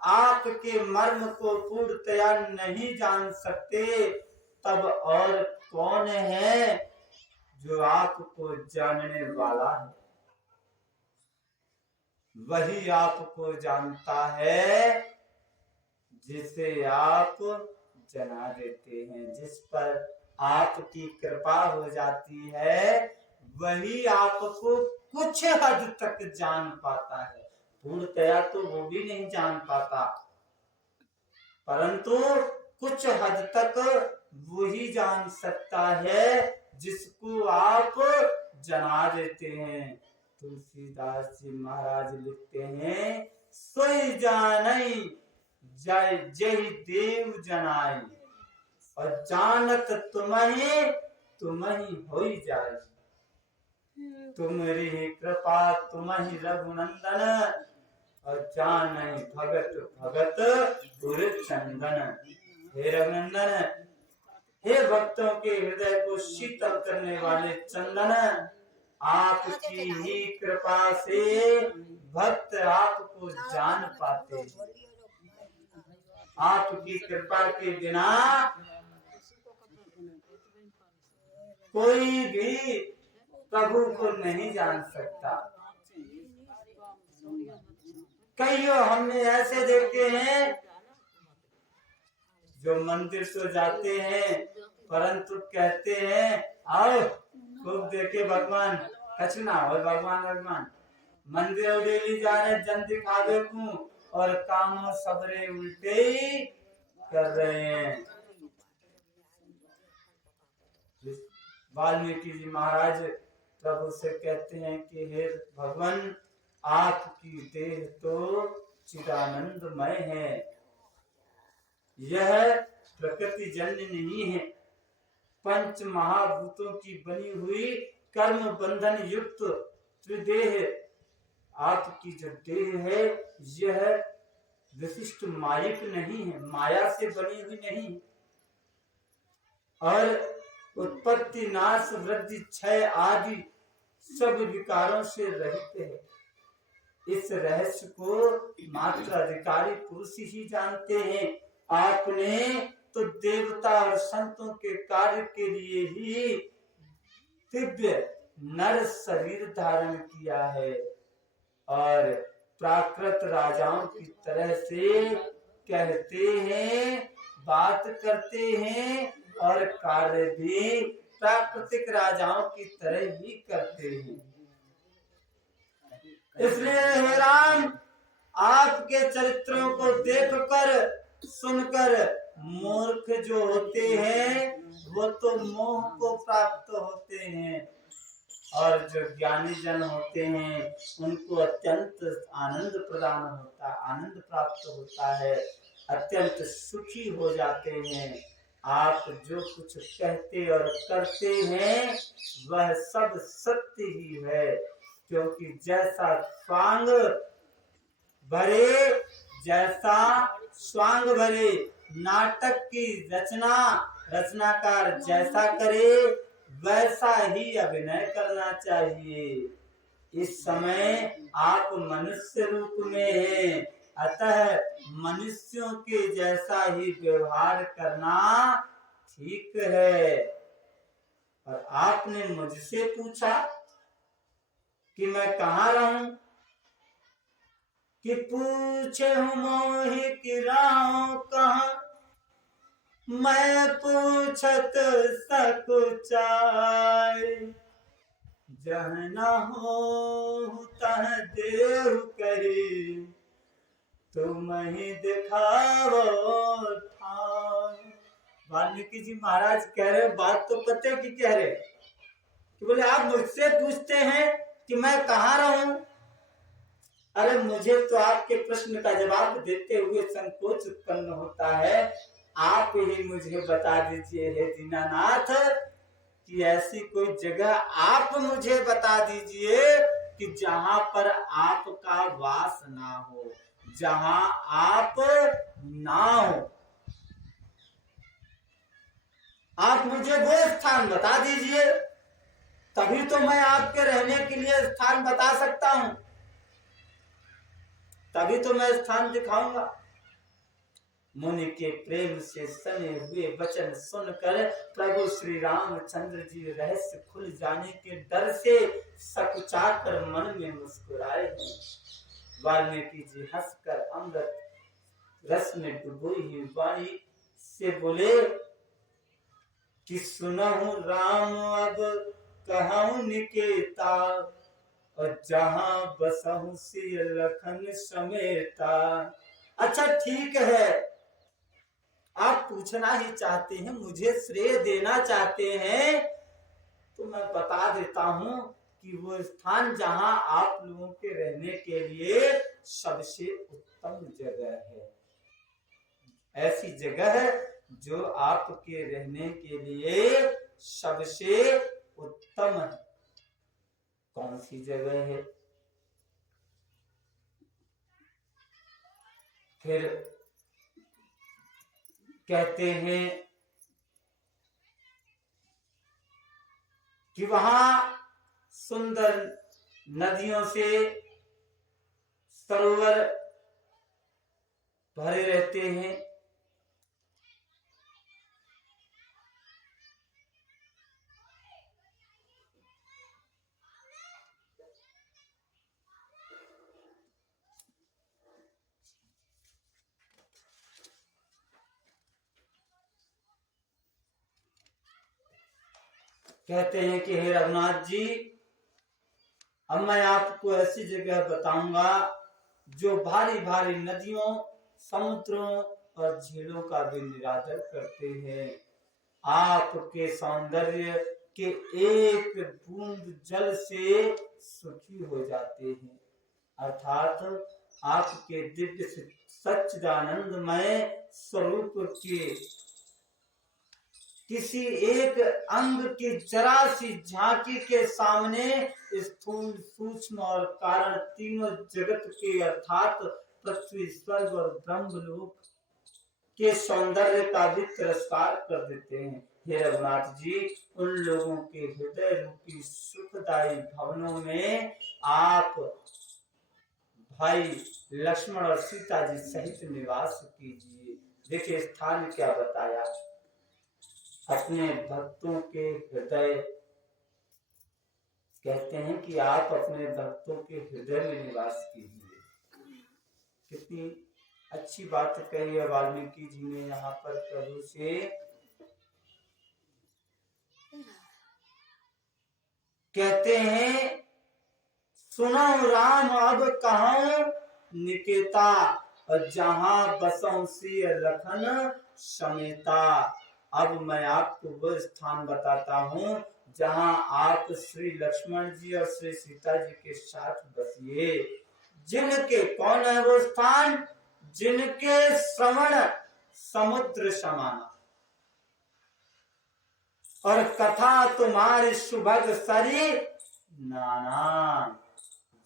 आपके मर्म को पूर्णतया नहीं जान सकते, तब और कौन है जो आपको जानने वाला है? वही आपको जानता है जिसे आप जना देते हैं। जिस पर आपकी कृपा हो जाती है, वही आपको कुछ हद तक जान पाता है। पूर्णतया तो वो भी नहीं जान पाता, परंतु कुछ हद तक वही जान सकता है जिसको आप जना देते हैं। तुलसीदास जी महाराज लिखते हैं, सोई जानई जय जय देव जनाई, और जानत तुम्हि होई जाय। तुम्हारी कृपा तुम्हि रघुनंदन, और जानई भगत भगत गुरु चंदन। हे रघुनंदन, हे भक्तों के हृदय को शीतल करने वाले चंदन, आपकी ही कृपा से भक्त आपको जान पाते। आपकी कृपा के बिना कोई भी प्रभु को नहीं जान सकता। कईयों हमने ऐसे देखे हैं जो मंदिर तो जाते हैं परंतु कहते हैं आओ खूब देखे भगवान, कछु ना हो भगवान मंदिर डेली जा रहे जन दिखावे को, और काम सबरे उल्टे ही कर रहे हैं। वाल्मीकि जी महाराज प्रभु से कहते हैं कि हे भगवान, आपकी देह तो चिदानंदमय है, यह प्रकृति जन्य नहीं है। पंच महाभूतों की बनी हुई कर्म बंधन युक्त त्रिदेह आपकी जो देह है यह विशिष्ट मायिक नहीं है, माया से बनी हुई नहीं, और उत्पत्ति नाश वृद्धि क्षय आदि सब विकारों से रहित है। इस रहस्य को मात्र अधिकारी पुरुष ही जानते हैं। आपने तो देवता और संतों के कार्य के लिए ही दिव्य नर शरीर धारण किया है, और प्राकृत राजाओं की तरह से कहते हैं, बात करते हैं, और कार्य भी प्राकृतिक राजाओं की तरह ही करते हैं। इसलिए हे राम, आपके चरित्रों को देखकर सुनकर मूर्ख जो होते हैं वो तो मोह को प्राप्त होते हैं, और जो ज्ञानी जन होते हैं उनको अत्यंत आनंद प्राप्त होता है, अत्यंत सुखी हो जाते हैं। आप जो कुछ कहते और करते हैं वह सब सत्य ही है, क्योंकि जैसा स्वांग भरे नाटक की रचनाकार जैसा करे वैसा ही अभिनय करना चाहिए। इस समय आप मनुष्य रूप में हैं, अतः मनुष्यों के जैसा ही व्यवहार करना ठीक है। और आपने मुझसे पूछा कि मैं कहाँ रहूं, कि पूछे हूँ मोहि कि रहूं कहाँ, मैं पूछत सकुचाय, जह न हो तह देहु कही, तुम ही दिखावो ठाव। वाल्मीकि जी महाराज कह रहे, बात तो पते की कह रहे कि बोले आप मुझसे पूछते हैं कि मैं कहाँ रहूं। अरे मुझे तो आपके प्रश्न का जवाब देते हुए संकोच उत्पन्न होता है, आप ही मुझे बता दीजिए हे दीनानाथ कि ऐसी कोई जगह आप मुझे बता दीजिए कि जहां पर आपका वास ना हो, जहां आप ना हो। आप मुझे वो स्थान बता दीजिए, तभी तो मैं आपके रहने के लिए स्थान बता सकता हूं, तभी तो मैं स्थान दिखाऊंगा। मुनि के प्रेम से सने हुए वचन सुनकर प्रभु श्री रामचंद्र जी रहस्य खुल जाने के डर से सकुचाकर मन में मुस्कुराए। वाल्मीकि जी हंसकर अमृत रस में डुबोई हुई वाणी से बोले कि सुनहु राम अब कहूं निकेता, और जहां बसहु सिय लखन समेता। अच्छा ठीक है, आप पूछना ही चाहते हैं, मुझे श्रेय देना चाहते हैं, तो मैं बता देता हूं कि वो स्थान जहां आप लोगों के रहने के लिए सबसे उत्तम जगह है, ऐसी जगह है जो आपके रहने के लिए सबसे उत्तम है। कौन सी जगह है? फिर कहते हैं कि वहां सुंदर नदियों से सरोवर भरे रहते हैं, कहते हैं कि हे रघुनाथ जी, अब मैं आपको ऐसी जगह बताऊंगा जो भारी भारी नदियों, समुद्रों और झीलों का भी निरादर करते हैं। आपके सौंदर्य के एक बूंद जल से सुखी हो जाते हैं, अर्थात आपके दिव्य सच्चिदानंदमय स्वरूप के किसी एक अंग की जरा सी झांकी के सामने स्थूल, सूक्ष्म और कारण तीनों जगत के अर्थात पृथ्वी, स्वर्ग और ब्रह्मलोक के सौंदर्य का भी तिरस्कार कर देते हैं। हे रघुनाथ जी, उन लोगों के हृदय रूपी सुखदायी भवनों में आप भाई लक्ष्मण और सीता जी सहित निवास कीजिए। देखिए स्थान क्या बताया, अपने भक्तों के हृदय, कहते हैं कि आप अपने भक्तों के हृदय में निवास कीजिए। कितनी अच्छी बात कही है वाल्मीकि जी ने यहाँ पर प्रभु से। कहते हैं सुनो राम अब कहूं निकेता, और जहां बसों से लखन समेता। अब मैं आपको वो स्थान बताता हूँ जहां आप श्री लक्ष्मण जी और श्री सीता जी के साथ बसिए। जिनके, कौन है वो स्थान? जिनके श्रवण समुद्र समान और कथा तुम्हारी सुभग सरी नाना।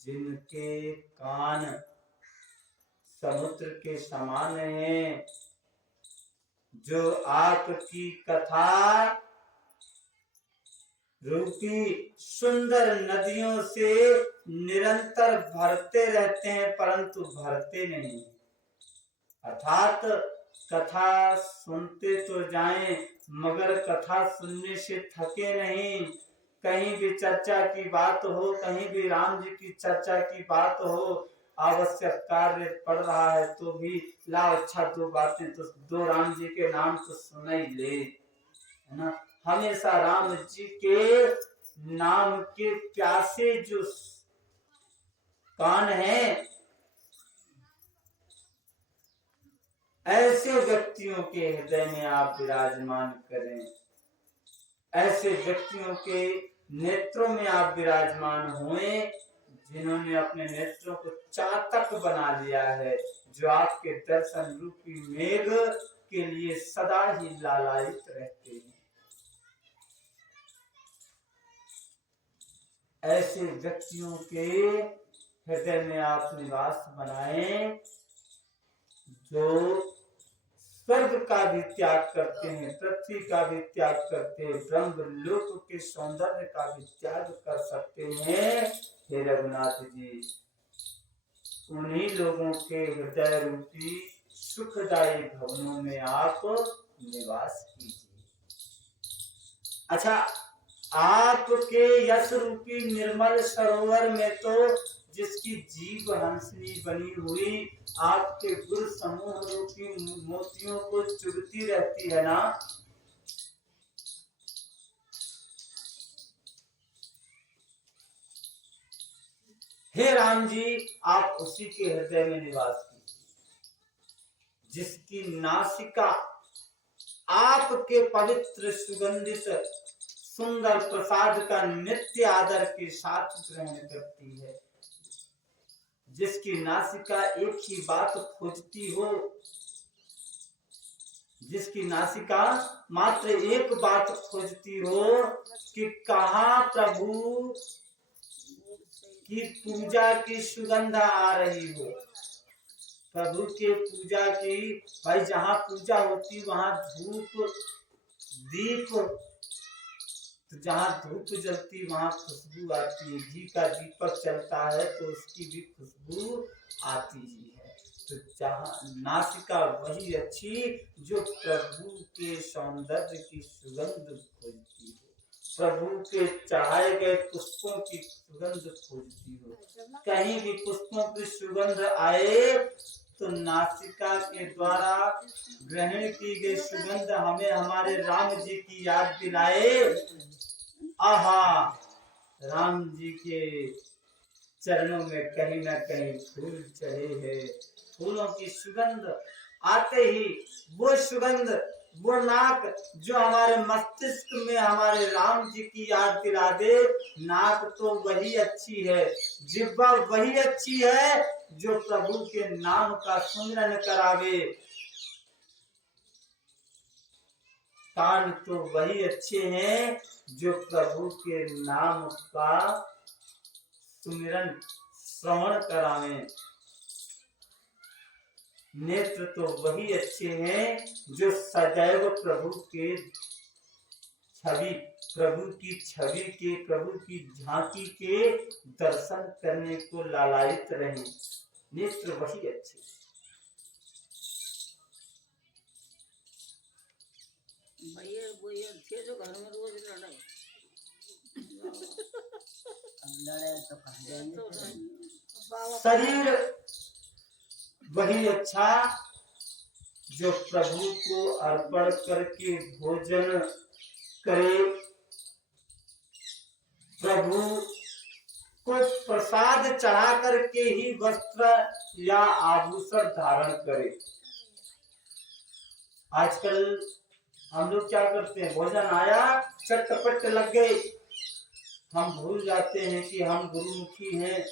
जिनके कान समुद्र के समान हैं, जो आपकी कथा रूपी सुंदर नदियों से निरंतर भरते रहते हैं परंतु भरते नहीं, अर्थात कथा सुनते तो जाएं मगर कथा सुनने से थके नहीं। कहीं भी चर्चा की बात हो, कहीं भी राम जी की चर्चा की बात हो, आवश्यक कार्य पड़ रहा है तो भी लाओ अच्छा दो बातें तो, दो राम जी के नाम तो सुन ही ले, है ना। हमेशा राम जी के नाम के प्यासे जो कान हैं, ऐसे व्यक्तियों के हृदय में आप विराजमान करें, ऐसे व्यक्तियों के नेत्रों में आप विराजमान हुए जिन्होंने अपने नेत्रों को चातक बना लिया है, जो आपके दर्शन रूपी मेघ के लिए सदा ही लालायित रहते हैं। ऐसे व्यक्तियों के हृदय में आप निवास बनाएं जो स्वर्ग का भी त्याग करते हैं, पृथ्वी का भी त्याग करते हैं, ब्रह्मलोक के सौंदर्य का भी त्याग कर सकते हैं। हे रघुनाथ जी, उन्हीं लोगों के हृदय रूपी सुखदायी भवनों में आप निवास कीजिए। अच्छा, आपके यश रूपी निर्मल सरोवर में तो जिसकी जीव हंसनी बनी हुई आपके गुरु समूह रूपी मोतियों को चुगती रहती है ना, हे राम जी, आप उसी के हृदय में निवास कीजिए जिसकी नासिका आपके पवित्र सुगंधित सुंदर प्रसाद का नित्य आदर के साथ ग्रहण करती है। जिसकी नासिका एक ही बात खोजती हो, जिसकी नासिका मात्र एक बात खोजती हो कि कहाँ प्रभु की पूजा की सुगंध आ रही हो। प्रभु के पूजा की, भाई जहाँ पूजा होती वहां धूप दीप, तो जहाँ धूप जलती वहां खुशबू आती है। घी का दीपक चलता है तो उसकी भी खुशबू आती ही है। तो जहाँ नासिका वही अच्छी जो प्रभु के सौंदर्य की सुगंध खोजती हो, प्रभु के चढ़ाए गए पुष्पों की सुगंध खोजती हो। कहीं भी पुष्पों की सुगंध आए तो नासिका के द्वारा ग्रहण की गई सुगंध हमें हमारे राम जी की याद दिलाए। आहा, राम जी के चरणों में कहीं ना कहीं फूल चढ़े हैं। फूलों की सुगंध आते ही वो सुगंध, वो नाक जो हमारे मस्तिष्क में हमारे राम जी की याद दिला दे, नाक तो वही अच्छी है, जिह्वा वही अच्छी है जो प्रभु के नाम का सुमिरन करावे। कान तो वही अच्छे हैं जो प्रभु के नाम का सुमिरन श्रवण करावे। नेत्र तो वही अच्छे हैं जो सदैव प्रभु के छवि, प्रभु की छवि के, प्रभु की झांकी के दर्शन करने को लालायित रहे। नेत्र वही अच्छे। भैया वो ये थे जो घर में रोज लड़ाई, लड़े तो कहाँ जाएंगे। शरीर वही अच्छा जो प्रभु को अर्पण करके भोजन करे, प्रभु को प्रसाद चढ़ा करके ही वस्त्र या आभूषण धारण करे। आजकल हम लोग क्या करते हैं, भोजन आया चटपट लग गए, हम भूल जाते हैं कि हम गुरुमुखी हैं।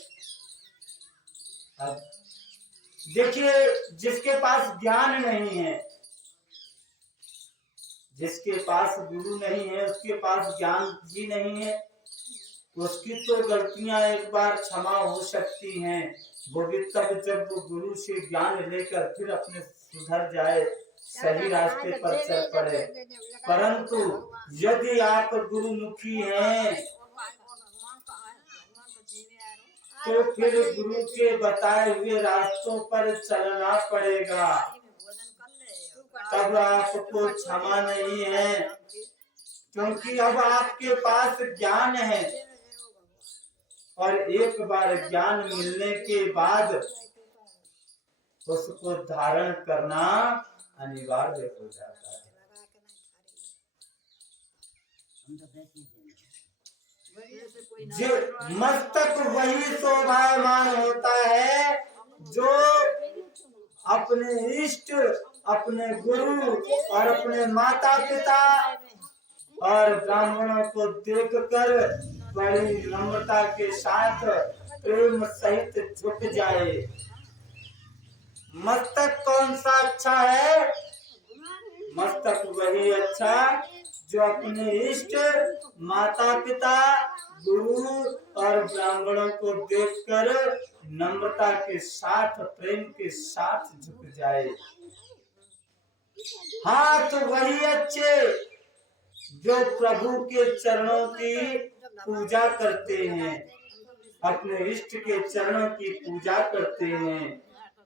अब देखिए, जिसके पास ज्ञान नहीं है, जिसके पास गुरु नहीं है, उसके पास ज्ञान भी नहीं है, उसकी तो गलतियां एक बार क्षमा हो सकती हैं, वो भी तब जब वो गुरु से ज्ञान लेकर फिर अपने सुधर जाए, सही रास्ते पर चल पड़े। परंतु यदि आप गुरुमुखी हैं तो फिर गुरु के बताए हुए रास्तों पर चलना पड़ेगा। तब आपको क्षमा नहीं है, क्योंकि अब आपके पास ज्ञान है और एक बार ज्ञान मिलने के बाद उसको धारण करना अनिवार्य हो जाता है। जो मस्तक वही शोभायमान होता है जो अपने इष्ट, अपने गुरु और अपने माता पिता और ब्राह्मणों को देखकर बड़ी नम्रता के साथ प्रेम सहित झुक जाए। मस्तक कौन सा अच्छा है? मस्तक वही अच्छा जो अपने इष्ट, माता पिता, गुरु और ब्राह्मणों को देखकर नम्रता के साथ, प्रेम के साथ झुक जाए। हाथ वही अच्छे जो प्रभु के चरणों की पूजा करते हैं, अपने इष्ट के चरणों की पूजा करते हैं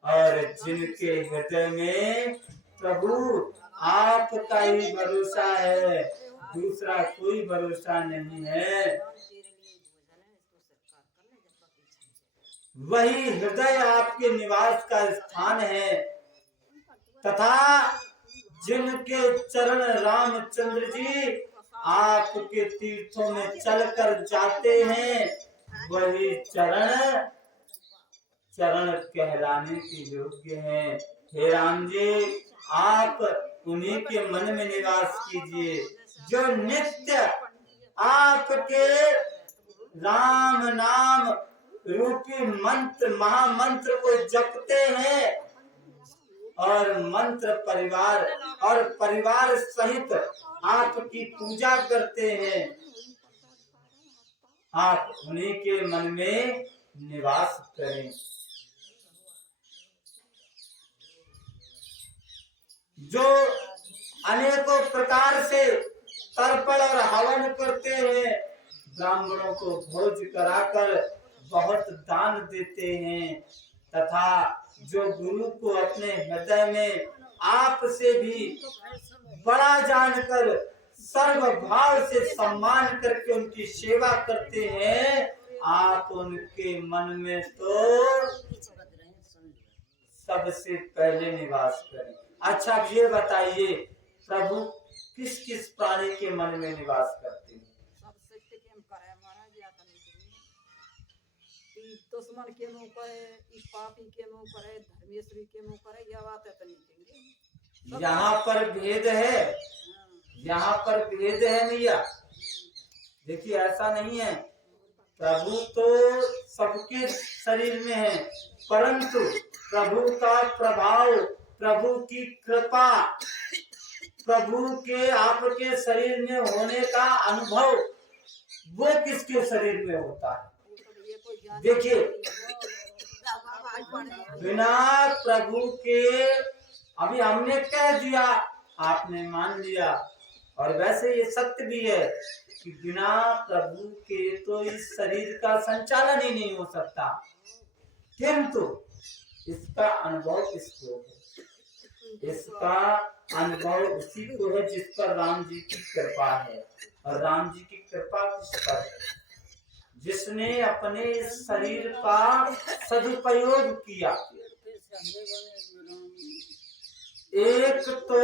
और जिनके हृदय में प्रभु आपका ही भरोसा है, दूसरा कोई भरोसा नहीं है, वही हृदय आपके निवास का स्थान है। तथा जिनके चरण रामचंद्र जी आपके तीर्थों में चलकर जाते हैं, वही चरण कहलाने के योग्य हैं। हे राम जी, आप उन्हीं के मन में निवास कीजिए। जो नित्य आपके राम नाम रूपी मंत्र महामंत्र को जपते हैं और मंत्र परिवार सहित आपकी पूजा करते हैं, आप उन्हीं के मन में निवास करें। जो अनेकों प्रकार से तर्पण और हवन करते हैं, ब्राह्मणों को भोज कराकर बहुत दान देते हैं, तथा जो गुरु को अपने हृदय में आप से भी बड़ा जानकर सर्व भाव से सम्मान करके उनकी सेवा करते हैं, आप उनके मन में तो सबसे पहले निवास करें। अच्छा, ये बताइए प्रभु किस किस प्राणी के मन में निवास करते हैं? दुश्मन के मुंह करे, इस पापी के मुंह करे, धर्मेश्वरी के मुंह करे, यह बात है तो नहीं। यहाँ पर भेद है, यहाँ पर भेद है भैया। देखिए ऐसा नहीं है, प्रभु तो सबके शरीर में है, परंतु प्रभु का प्रभाव, प्रभु की कृपा, प्रभु के आपके शरीर में होने का अनुभव वो किसके शरीर में होता है? देखिए, बिना प्रभु के अभी हमने कह दिया, आपने मान लिया, और वैसे ये सत्य भी है कि बिना प्रभु के तो इस शरीर का संचालन ही नहीं हो सकता, किंतु इसका अनुभव किसको है? इसका अनुभव उसी को है जिस पर राम जी की कृपा है। और राम जी की कृपा किस पर है? जिसने अपने इस शरीर का सदुपयोग किया। एक तो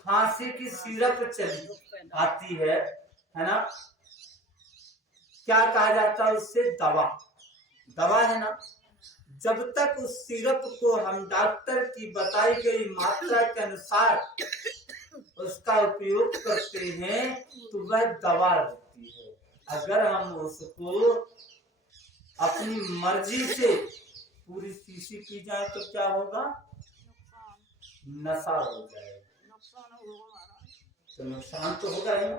खांसी की सिरप चली आती है ना, क्या कहा जाता है उससे? दवा है ना। जब तक उस सिरप को हम डॉक्टर की बताई गई मात्रा के अनुसार उसका उपयोग करते हैं तो वह दवा रहती है। अगर हम उसको अपनी मर्जी से पूरी शीशी पी जाए तो क्या होगा? नशा हो जाएगा। तो नुकसान तो होगा ही ना।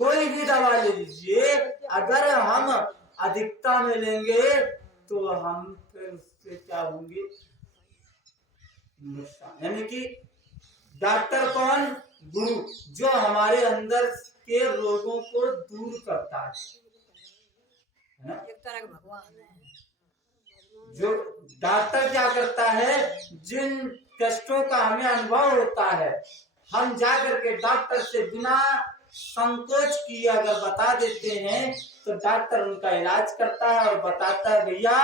कोई भी दवा ले लीजिए, अगर हम अधिकता में लेंगे तो हम फिर उससे क्या होंगे? नुकसान। यानी कि डॉक्टर कौन? गुरु, जो हमारे अंदर के रोगों को दूर करता है ना? एक तरह का भगवान है। जो डॉक्टर क्या करता है, जिन कष्टों का हमें अनुभव होता है, हम जाकर के डॉक्टर से बिना संकोच किए अगर बता देते हैं तो डॉक्टर उनका इलाज करता है और बताता है भैया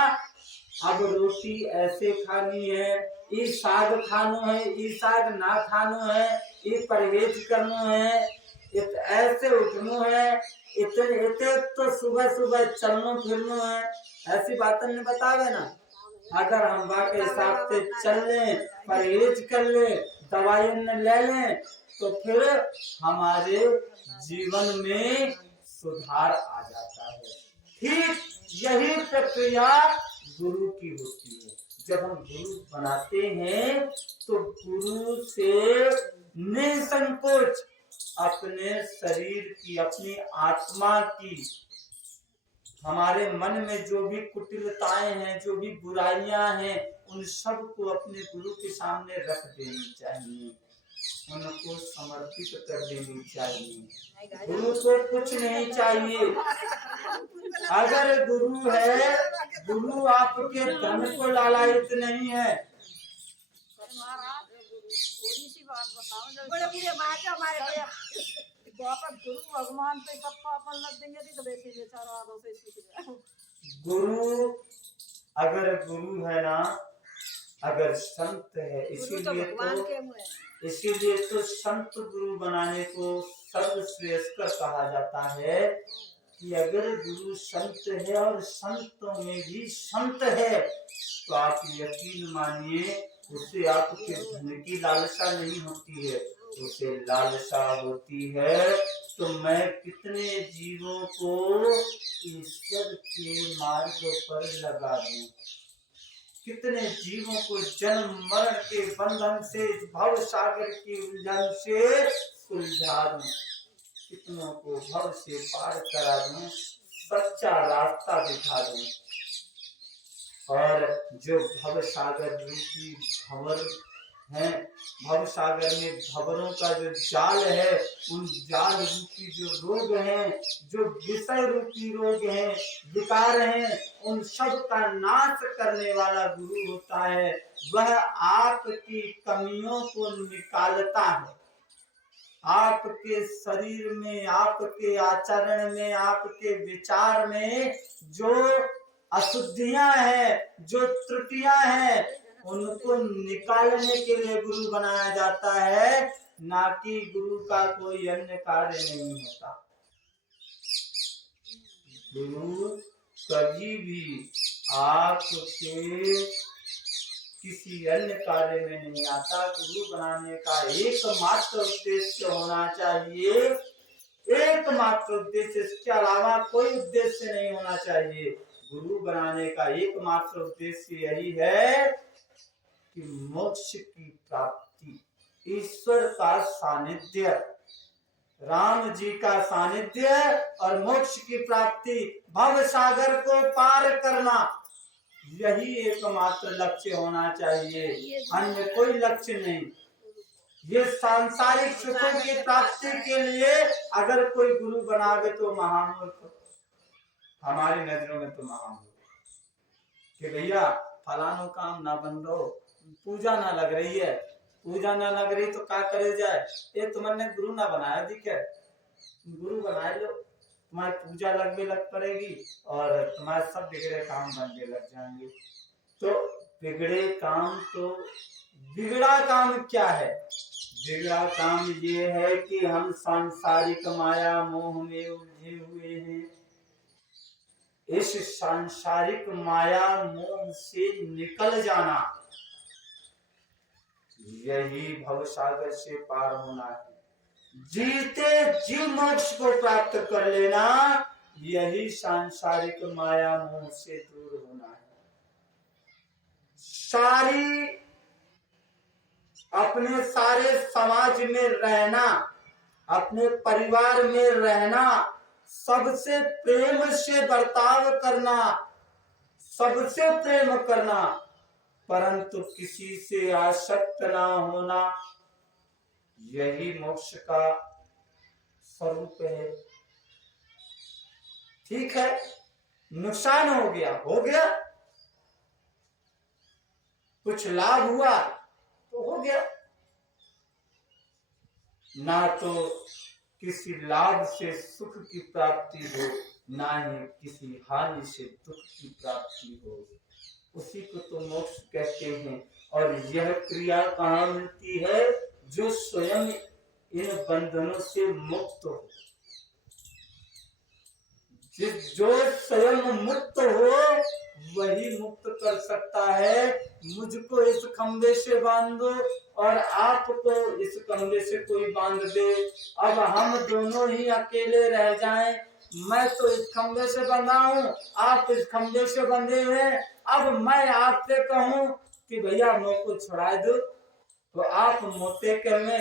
अब रोटी ऐसे खानी है, ये साग खानो है, ये साग ना खानो है, ये परहेज करनो है, ऐसे उठनो है, इतने तो सुबह सुबह चलनो फिरनो है, ऐसी बातें नहीं बतावे ना। अगर हम वाकई हिसाब से चल लें, परहेज कर लें, दवाई न ले लें तो फिर हमारे जीवन में सुधार आ जाता है। ठीक यही प्रक्रिया गुरु की होती है। जब हम गुरु बनाते हैं तो गुरु से निसंकोच अपने शरीर की, अपनी आत्मा की, हमारे मन में जो भी कुटिलताएं हैं, जो भी बुराइयां हैं, उन सब को अपने गुरु के सामने रख देनी चाहिए, उनको समर्पित कर देनी चाहिए। गुरु को कुछ नहीं चाहिए। अगर गुरु है, गुरु आपके धन को लालायित नहीं है। गुरु भगवान पे सबका अपन लग देंगे तो वैसे बेचारा आदो से सीख गया। गुरु अगर गुरु है ना, अगर संत है, इसीलिए तो संत गुरु बनाने को सर्वश्रेष्ठ कहा जाता है कि अगर गुरु संत है और संतों में भी संत है तो आप यकीन मानिए उसे आपके धन की लालसा नहीं होती है, उसे लालसा होती है तो मैं कितने जीवों को ईश्वर के मार्ग पर लगा दूं, कितने जीवों को जन्म मरण के बंधन से, भव सागर की उलझन से सुलझा दूं, कितनों को भव से पार करा दूं, सच्चा रास्ता दिखा दूं। और जो भव सागर रूपी भंवर है, भव सागर में भंवरों का जो जाल है, उन जाल रूपी जो रोग हैं, जो विषय रूपी रोग हैं, विकार हैं, उन सब का नाश करने वाला गुरु होता है। वह आपकी कमियों को निकालता है, आपके शरीर में, आपके आचरण में, आपके विचार में जो अशुद्धियां हैं, जो त्रुटियां हैं, उनको निकालने के लिए गुरु बनाया जाता है, ना कि गुरु का कोई अन्य कार्य नहीं होता। गुरु कभी भी आपके किसी अन्य कार्य में नहीं आता। गुरु बनाने का एकमात्र उद्देश्य होना चाहिए, एकमात्र उद्देश्य, इसके अलावा कोई उद्देश्य नहीं होना चाहिए। गुरु बनाने का एकमात्र उद्देश्य यही है कि मोक्ष की प्राप्ति, ईश्वर का सानिध्य, राम जी का सानिध्य और मोक्ष की प्राप्ति, भव सागर को पार करना, यही एकमात्र लक्ष्य होना चाहिए, अन्य कोई लक्ष्य नहीं। ये सांसारिक सुखों की प्राप्ति के लिए अगर कोई गुरु बनावे तो महामूर्ख, हमारी नजरों में तो महामूर्ख, कि भैया फलानो काम ना बन रहो, पूजा ना लग रही है, पूजा ना लग रही तो क्या करे जाए, ये तुमने गुरु ना बनाया, ठीक है, गुरु बना लो, तुम्हारी पूजा लग पड़ेगी और तुम्हारे सब बिगड़े काम बनने लग जाएंगे। तो बिगड़े काम, तो बिगड़ा काम क्या है? बिगड़ा काम ये है कि हम सांसारिक माया मोह में उलझे हुए हैं। इस सांसारिक माया मोह से निकल जाना, यही भवसागर से पार होना है। जीते जी मोक्ष को प्राप्त कर लेना, यही सांसारिक माया मोह से दूर होना है। अपने सारे समाज में रहना, अपने परिवार में रहना, सबसे प्रेम से बर्ताव करना, सबसे प्रेम करना, परंतु किसी से आसक्त ना होना, यही मोक्ष का स्वरूप है। ठीक है, नुकसान हो गया, कुछ लाभ हुआ तो हो गया, ना तो किसी लाभ से सुख की प्राप्ति हो, ना ही किसी हानि से दुख की प्राप्ति हो, उसी को तो मोक्ष कहते हैं। और यह क्रिया कहाँ मिलती है? जो स्वयं इन बंधनों से मुक्त हो, जो स्वयं मुक्त हो वही मुक्त कर सकता है। मुझको इस खंबे से बांध दो और आपको इस खंबे से कोई बांध दे, अब हम दोनों ही अकेले रह जाएं, मैं तो इस खंबे से बंधा हूँ, आप इस खंबे से बंधे हैं, अब मैं आपसे कहूँ कि भैया मुझको छुड़ा दो, तो आप मोते कहने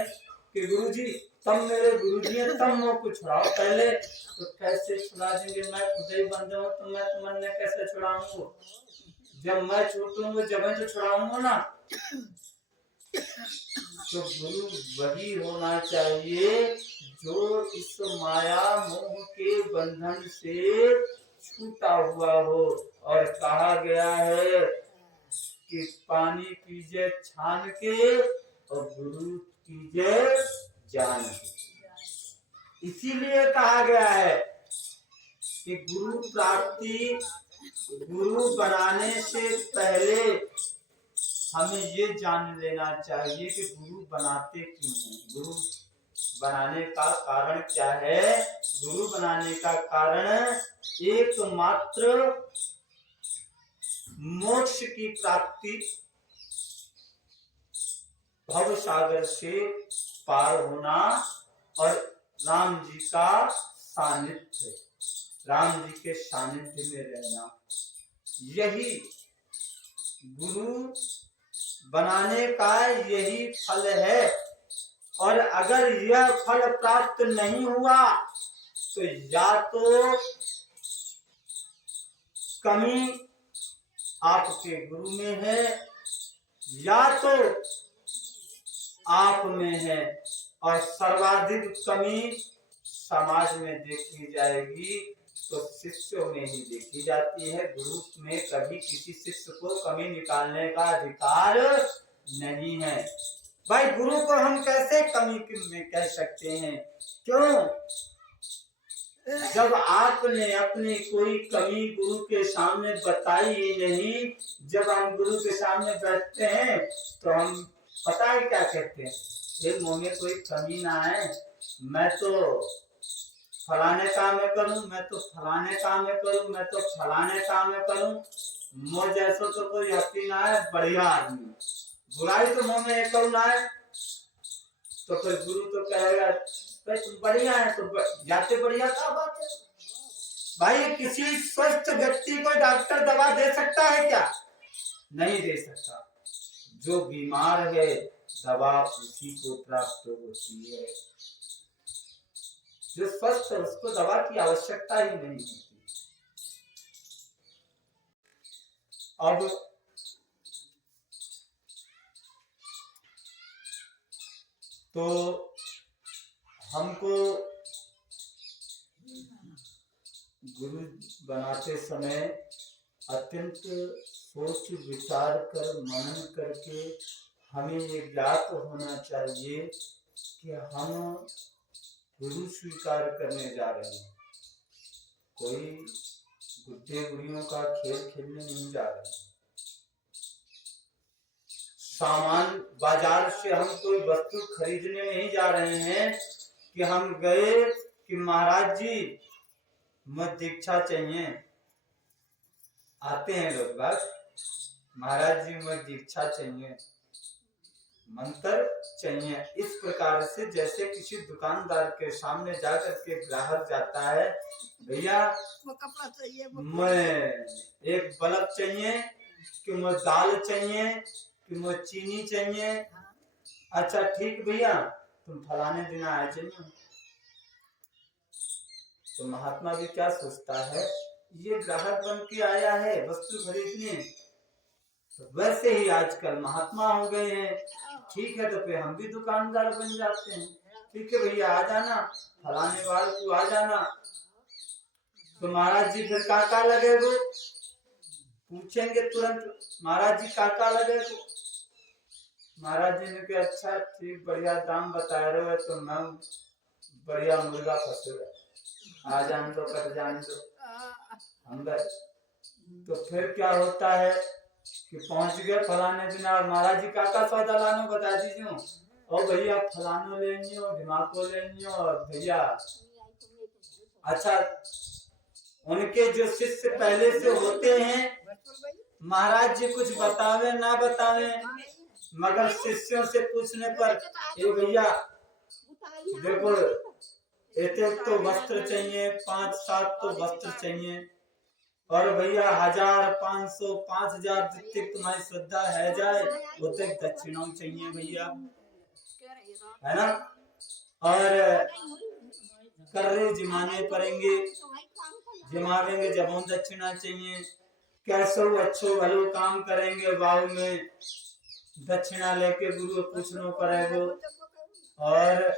कि गुरुजी तब मेरे गुरुजी हैं, तब मुझको छुड़ाओ पहले, तो कैसे छुड़ा देंगे? मैं खुद ही बंधे हूँ, तो मैं तुम्हें कैसे छुड़ाऊंगा? जब मैं छूटूंगा जब मैं तो छुड़ाऊंगा ना। तो गुरु वही होना चाहिए जो इस माया मोह के बंधन से छूटा हुआ हो। और कहा गया है कि पानी पीजे छान के और गुरु कीजिए जान के। इसीलिए कहा गया है कि गुरु प्राप्ति, गुरु बनाने से पहले हमें ये जान लेना चाहिए कि गुरु बनाते क्यों हैं, गुरु बनाने का कारण क्या है। गुरु बनाने का कारण एकमात्र मोक्ष की प्राप्ति, भव सागर से पार होना और राम जी का सानिध्य, राम जी के सानिध्य में रहना, यही गुरु बनाने का यही फल है। और अगर यह फल प्राप्त नहीं हुआ तो या तो कमी आपके गुरु में है या तो आप में है, और सर्वाधिक कमी समाज में देखी जाएगी तो शिष्यों में ही देखी जाती है। गुरु में कभी किसी शिष्य को कमी निकालने का अधिकार नहीं है। भाई गुरु को हम कैसे कमी में कह सकते हैं? क्यों? जब आपने अपनी कोई कमी गुरु के सामने बताई ही नहीं, जब हम गुरु के सामने बैठते हैं तो हम पता है क्या कहते हैं? ये मुंह में कोई कमी ना है, मैं तो फलाने काम में करूं, मैं तो फलाने काम में करूं, मैं तो फलाने काम में करूं, मुझ जैसा तो कोई हस्ती ना है, बढ़िया आदमी, बुराई तो मुंह में करूं ना है। तो फिर गुरु तो कहेगा तुम बढ़िया है, तो जाते बढ़िया क्या बात है? भाई किसी स्वस्थ व्यक्ति को डॉक्टर दवा दे सकता है क्या? नहीं दे सकता। जो बीमार है दवा उसी को प्राप्त होती है, जो स्वस्थ है उसको दवा की आवश्यकता ही नहीं होती। अब तो हमको गुरु बनाते समय अत्यंत सोच विचार कर मनन करके हमें ये ज्ञात होना चाहिए कि हम गुरु स्वीकार करने जा रहे हैं। कोई गुड्डे गुड़ियों का खेल खेलने नहीं जा रहे हैं। सामान बाजार से हम कोई वस्तु खरीदने नहीं जा रहे हैं कि हम गए कि महाराज जी मुझे दीक्षा चाहिए। आते हैं लोग बस, महाराज जी मुझे दीक्षा चाहिए, मंत्र चाहिए। इस प्रकार से जैसे किसी दुकानदार के सामने जाकर के ग्राहक जाता है, भैया कपड़ा चाहिए, मैं एक बल्ब चाहिए, कि मुझे दाल चाहिए, कि मुझे चीनी चाहिए। अच्छा ठीक भैया, तुम फलाने दिन आए चाहिए। तो महात्मा भी क्या सोचता है, ये ग्राहक बन के आया है वस्तु खरीदने। तो वैसे ही आजकल महात्मा हो गए हैं, ठीक है, तो फिर हम भी दुकानदार बन जाते हैं। ठीक है भैया आ जाना, फलाने बार को आ जाना। तो महाराज जी फिर काका लगे वो पूछेंगे तुरंत, महाराज जी काका लगे वो। महाराज जी ने कहा अच्छा ठीक बढ़िया दाम बता रहे हो, तो मैं बढ़िया मुर्गा फंसेगा, आ जान दो कट जान दो हम गए। तो फिर क्या होता है कि पहुंच गए फलाने दिन, महाराज जी काका सौदा लानो बता दीजिए, और भैया फलानो लेनी हो, दिमाग को लेनी हो, और भैया अच्छा उनके जो शिष्य पहले से होते हैं, महाराज जी कुछ बतावे ना बतावे, मगर शिष्यों से पूछने पर ये भैया देखो एक तो वस्त्र चाहिए, 5-7 तो वस्त्र चाहिए, और भैया 1000, 500, 5000 जितने तुम्हारी श्रद्धा है जाए उतने दक्षिणा चाहिए भैया, है ना। और कर्रे जिमाने पड़ेंगे, जिमावेंगे जब दक्षिणा चाहिए। कैसो अच्छो भलो काम करेंगे बाहु में दक्षिणा लेके गुरु पूछना पड़ेगा। और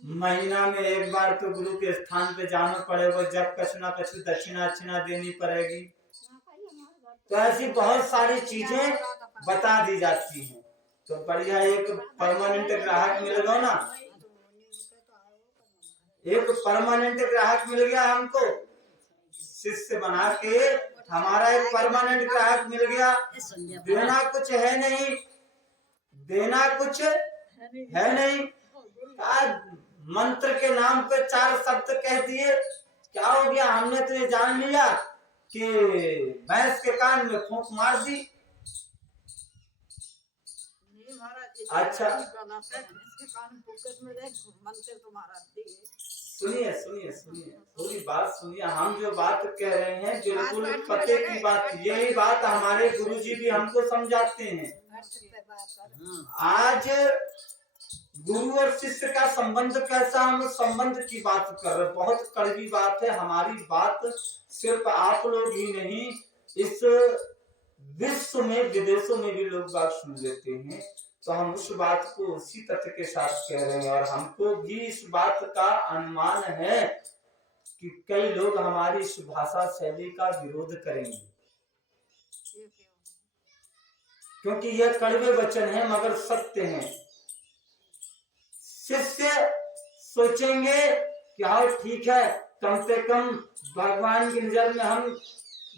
महीना में एक बार तो गुरु के स्थान पे जाना पड़ेगा, जब कछु ना कछु दक्षिणा देनी पड़ेगी। तो ऐसी बहुत सारी चीजें बता दी जाती हैं। तो बढ़िया एक परमानेंट ग्राहक मिल गया ना, एक परमानेंट ग्राहक मिल गया हमको, शिष्य बना के हमारा एक परमानेंट ग्राहक मिल गया। देना कुछ है नहीं, देना कुछ है नहीं, मंत्र के नाम पे 4 शब्द कह दिए, क्या हो गया? हमने तो ये जान लिया कि भैंस के कान में फूंक मार दी। महाराज अच्छा। इसके कान फूके में देख मंत्र तुम्हारा दिए। सुनिए सुनिए सुनिए, पूरी बात सुनिए। हम जो बात कह रहे हैं बिल्कुल पते की बात, यही बात हमारे गुरुजी भी हमको समझाते हैं। आज गुरु और शिष्य का संबंध कैसा, हम संबंध की बात कर रहे हैं। बहुत कड़वी बात है। हमारी बात सिर्फ आप लोग ही नहीं, इस विश्व में विदेशों में भी लोग बात सुन लेते हैं। तो हम उस बात को उसी तथ्य के साथ कह रहे हैं, और हमको भी इस बात का अनुमान है कि कई लोग हमारी इस भाषा शैली का विरोध करेंगे, क्योंकि यह कड़वे वचन है मगर सत्य हैं। शिष्य सोचेंगे कि हाँ ठीक है, कम से कम भगवान की नजर में हम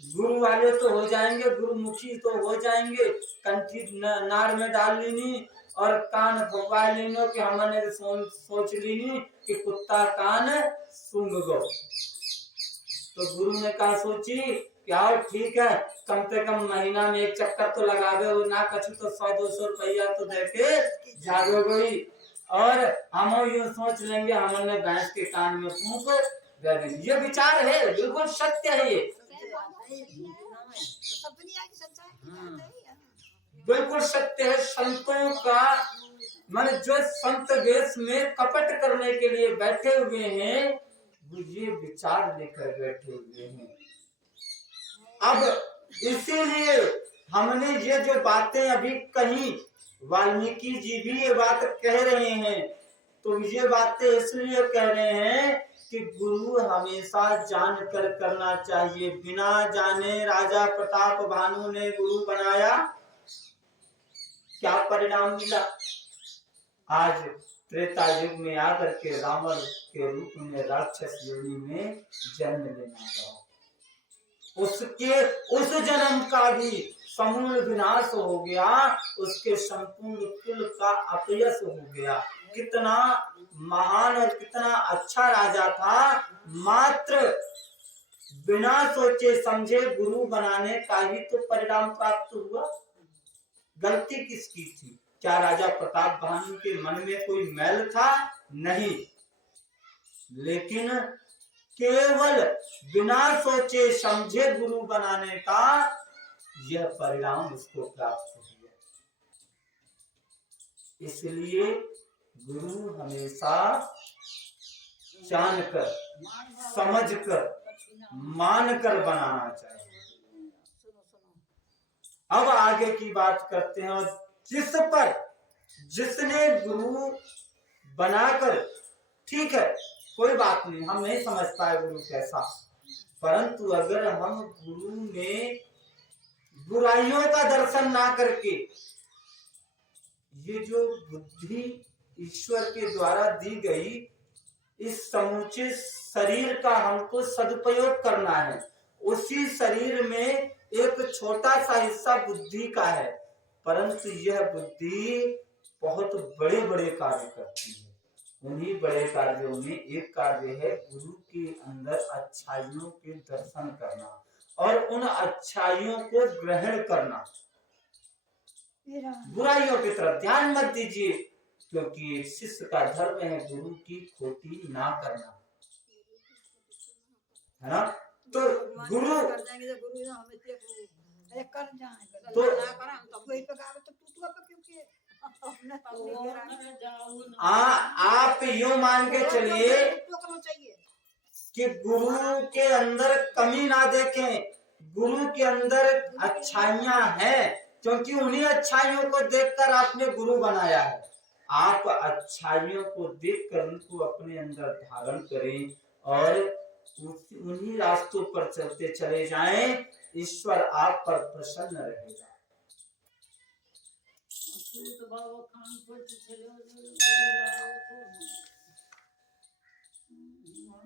गुरु वाले तो हो जाएंगे, गुरुमुखी तो हो जाएंगे, कंठी नार में डाल लेनी और कान फुकवा लेनो कि हमने सोच लेनी कि कुत्ता कान सूंघ गो। तो गुरु ने कहा सोची कि हाँ ठीक है, कम से कम महीना में एक चक्कर तो लगावे, ना कछु तो 100-200 रुपया तो देके जागो गई। और हम यूं सोच लेंगे हमने भैंस के कान में फूंक दे देंगे। ये विचार है, बिल्कुल सत्य है, ये बिल्कुल सत्य है। संतों का मन, जो संत वेश में कपट करने के लिए बैठे हुए हैं, वो ये विचार लेकर बैठे हुए हैं। अब इसीलिए हमने ये जो बातें अभी कही, वाल्मीकि जी भी ये बात कह रहे हैं, तो ये बातें इसलिए कह रहे हैं कि गुरु हमेशा जानकर करना चाहिए। बिना जाने राजा प्रताप भानु ने गुरु बनाया, क्या परिणाम मिला? आज त्रेता युग में आकर के रावण के रूप में राक्षस योनि में जन्म लेना पड़ा। उस जन्म का भी समूल विनाश हो गया, उसके संपूर्ण कुल का अपयश हो गया। कितना महान और कितना अच्छा राजा था, मात्र बिना सोचे समझे गुरु बनाने का ही तो परिणाम प्राप्त हुआ। गलती किसकी थी? क्या राजा प्रताप भानु के मन में कोई मैल था? नहीं, लेकिन केवल बिना सोचे समझे गुरु बनाने का यह परिणाम उसको प्राप्त हो गया। इसलिए गुरु हमेशा जानकर, समझकर, मानकर बनाना चाहिए। अब आगे की बात करते हैं। और जिसने गुरु बनाकर, ठीक है कोई बात नहीं, हम नहीं समझ पाए गुरु कैसा, परंतु अगर हम गुरु में बुराइयों का दर्शन ना करके, ये जो बुद्धि ईश्वर के द्वारा दी गई, इस समूचे शरीर का हमको सदुपयोग करना है। उसी शरीर में एक छोटा सा हिस्सा बुद्धि का है, परंतु यह बुद्धि बहुत बड़े बड़े कार्य करती है। उन्हीं बड़े कार्यों में एक कार्य है गुरु के अंदर अच्छाइयों के दर्शन करना और उन अच्छाइयों को ग्रहण करना। बुराइयों की तरफ ध्यान मत दीजिए, क्योंकि शिष्य का धर्म है गुरु की खोटी ना करना, है ना। तो गुरु आप यूं मान के चलिए कि गुरु के अंदर कमी ना देखें, गुरु के अंदर अच्छाइयां हैं, क्योंकि उन्हीं अच्छाइयों को देखकर आपने गुरु बनाया है। आप अच्छाइयों को देखकर उनको अपने अंदर धारण करें और उन्हीं रास्तों पर चलते चले जाएं, ईश्वर आप पर प्रसन्न रहेगा।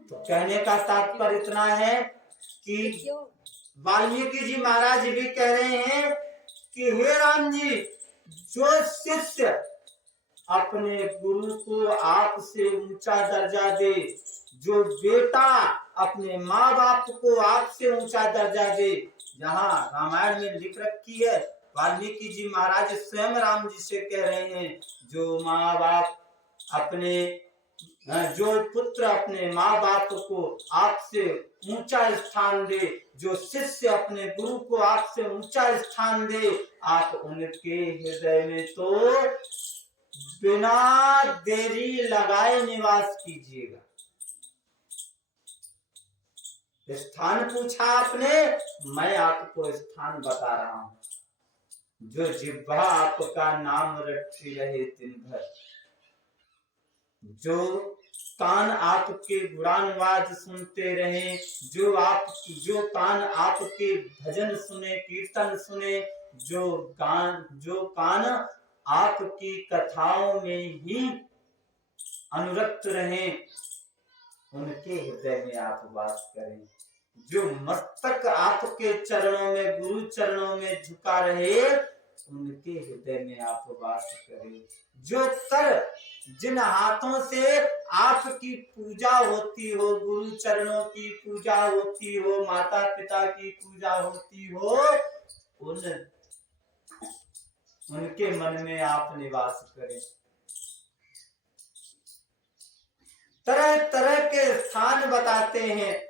तो कहने का तात्पर्य इतना है कि वाल्मीकि जी महाराज भी कह रहे हैं कि हे राम जी, जो शिष्य अपने गुरु को आपसे ऊंचा दर्जा दे, जो बेटा अपने माँ बाप को आपसे ऊंचा दर्जा दे, जहाँ रामायण में लिख रखी है वाल्मीकि जी महाराज स्वयं राम जी से कह रहे हैं, जो माँ बाप अपने जो पुत्र अपने माँ बाप को आपसे ऊंचा स्थान दे, जो शिष्य अपने गुरु को आपसे ऊंचा स्थान दे, आप उनके हृदय में तो बिना देरी लगाए निवास कीजिएगा। स्थान पूछा आपने, मैं आपको स्थान बता रहा हूं। जो जिह्वा आपका नाम रटती रहे दिन भर, जो कान आपके गुणानुवाद सुनते रहे, जो कान आपके भजन सुने, कीर्तन सुने, जो कान आपकी कथाओं में ही अनुरक्त रहे, उनके हृदय में आप वास करें। जो मस्तक आपके चरणों में, गुरु चरणों में झुका रहे, उनके हृदय में आप वास करें। जो कर, जिन हाथों से आपकी पूजा होती हो, गुरु चरणों की पूजा होती हो, माता पिता की पूजा होती हो, उनके मन में आप निवास करें। तरह तरह के स्थान बताते हैं।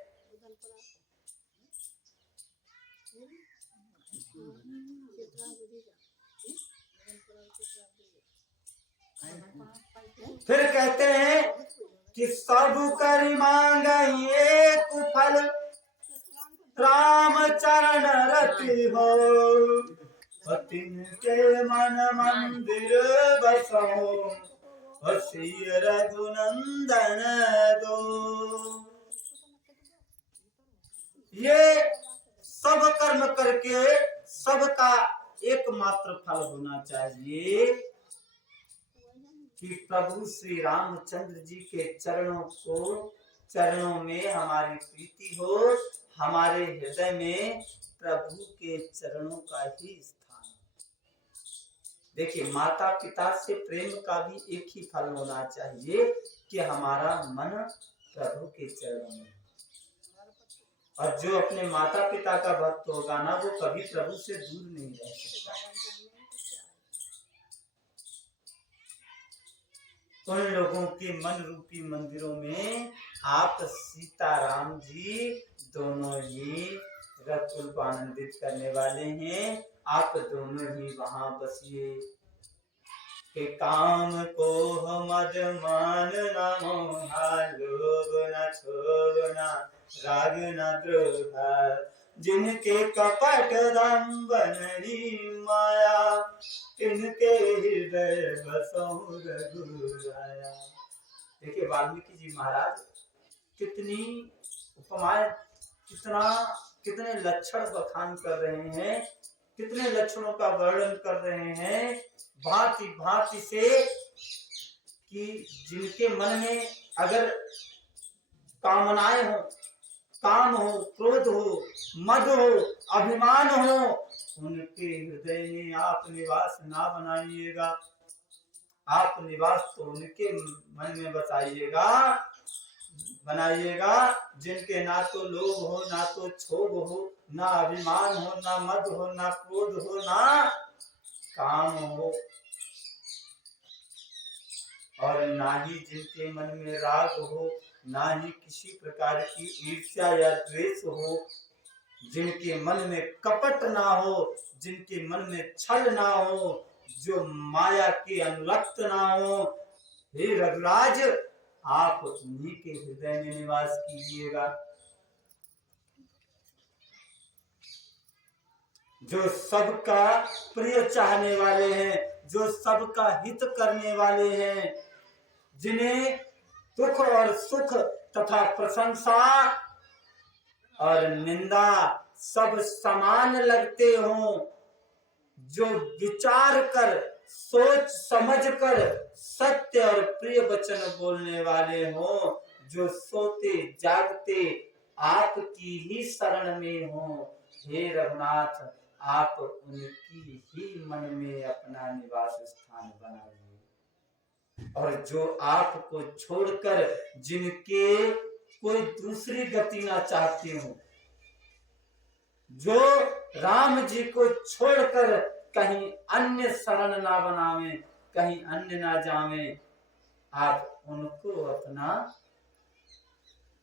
फिर कहते हैं कि सब कर मांगे एक फल, राम चरण रति हो, तिनके मन मंदिर बसो, श्री रघुनंदन दो। ये सब कर्म करके सबका एकमात्र फल होना चाहिए कि प्रभु श्री रामचंद्र जी के चरणों में हमारी प्रीति हो, हमारे हृदय में प्रभु के चरणों का ही स्थान। देखिए, माता पिता से प्रेम का भी एक ही फल होना चाहिए कि हमारा मन प्रभु के चरणों में। और जो अपने माता पिता का भक्त होगा ना, वो कभी प्रभु से दूर नहीं रह सकता। उन लोगों के मन रूपी मंदिरों में आप सीताराम जी दोनों ही रघुकुल को आनंदित करने वाले हैं। आप दोनों ही वहां बसिए। के काम को मद मान न मोहा, लोभ न क्षोभ न राग न द्रोह, जिनके कपट दंबनरी माया, इनके हृदय बसो रघुराया। देखिए, वाल्मीकि जी महाराज कितनी उपमाएं, कितने लक्षण बखान कर रहे हैं, कितने लक्षणों का वर्णन कर रहे हैं भांति भांति से, कि जिनके मन में अगर कामनाएं हो, काम हो, क्रोध हो, मद हो, अभिमान हो, उनके हृदय में आप निवास ना बनाइएगा। आप निवास तो उनके मन में बनाइएगा जिनके ना तो लोभ हो, ना तो क्षोभ हो, ना अभिमान हो, ना मद हो, ना क्रोध हो, ना काम हो, और ना ही जिनके मन में राग हो, ना ही किसी प्रकार की ईर्ष्या या द्वेष हो, जिनके मन में कपट ना हो, जिनके मन में छल ना हो, जो माया के अनुरक्त ना हो। हे रघुराज, आप उन्हीं के हृदय में निवास कीजिएगा। जो सबका प्रिय चाहने वाले हैं, जो सबका हित करने वाले हैं, जिन्हें दुख और सुख तथा प्रशंसा और निंदा सब समान लगते हों, जो विचार कर, सोच समझ कर सत्य और प्रिय वचन बोलने वाले हों, जो सोते जागते आपकी ही शरण में हों। हे रघुनाथ, आप उनकी ही मन में अपना निवास स्थान बनाइए। और जो आपको छोड़कर जिनके कोई दूसरी गति ना चाहते हो, जो राम जी को छोड़कर कहीं अन्य शरण ना बनावे, कहीं अन्य ना जावे। आप उनको अपना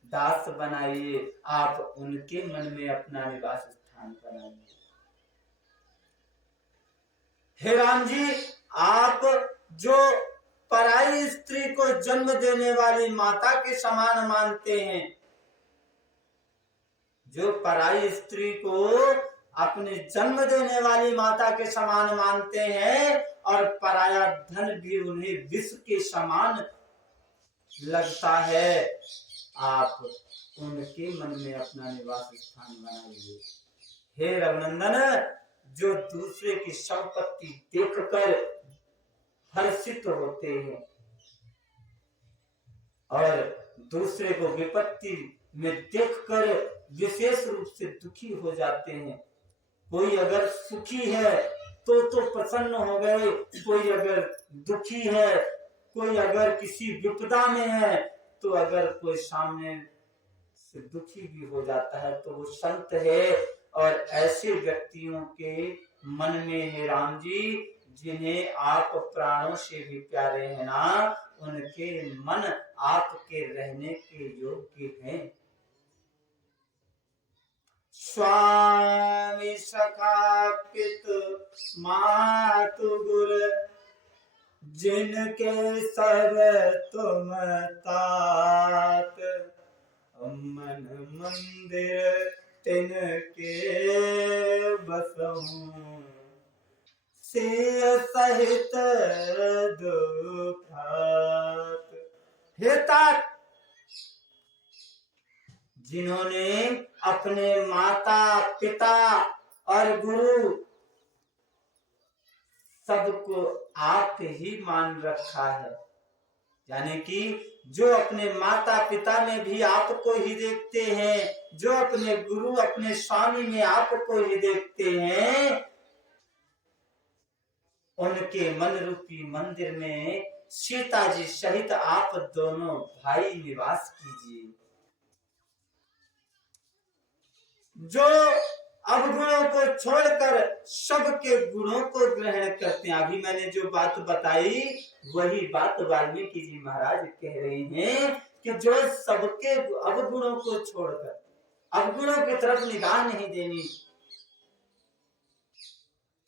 दास बनाइए, आप उनके मन में अपना निवास स्थान बनाइए। हे राम जी, आप जो पराई स्त्री को जन्म देने वाली माता के समान मानते हैं, जो पराई स्त्री को अपने जन्म देने वाली माता के समान मानते हैं और पराया धन भी उन्हें विष के समान लगता है, आप उनके मन में अपना निवास स्थान बनाइए। हे रघुनंदन, जो दूसरे की संपत्ति देखकर हर्षित होते हैं और दूसरे को विपत्ति में देखकर विशेष रूप से दुखी हो जाते हैं। कोई अगर सुखी है तो प्रसन्न हो गए, कोई अगर दुखी है, कोई अगर किसी विपदा में है, तो अगर कोई सामने से दुखी भी हो जाता है तो वो संत है। और ऐसे व्यक्तियों के मन में, हे राम जी, जिन्हें आप प्राणों से भी प्यारे हैं ना, उनके मन आपके रहने के योग्य हैं। स्वामी सखा पितु मातु गुरु, जिनके सब तुम तात, मन मंदिर तिनके बसहूं, से सहित दुखात। हे तात, जिन्होंने अपने माता पिता और गुरु सबको आप ही मान रखा है, यानी कि जो अपने माता पिता में भी आपको ही देखते हैं, जो अपने गुरु अपने स्वामी में आपको ही देखते हैं, उनके मन रूपी मंदिर में सीता जी सहित आप दोनों भाई निवास कीजिए। जो अवगुणों को छोड़कर सबके गुणों को ग्रहण करते हैं। अभी मैंने जो बात बताई वही बात वाल्मीकि जी महाराज कह रहे हैं कि जो सबके अवगुणों को छोड़कर, अवगुणों की तरफ निगाह नहीं देनी,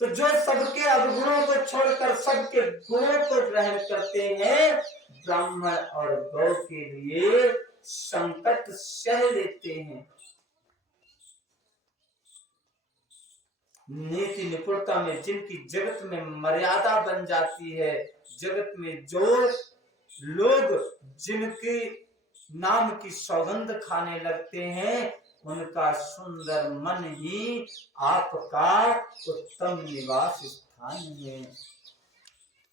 तो जो सबके अवगुणों को छोड़कर सबके गुणों को ग्रहण करते हैं, ब्राह्मण और गौ के लिए संकट सह लेते हैं। नीति निपुणता में जिनकी जगत में मर्यादा बन जाती है, जगत में जो लोग जिनके नाम की सौगंध खाने लगते हैं, उनका सुंदर मन ही आपका उत्तम निवास स्थान है।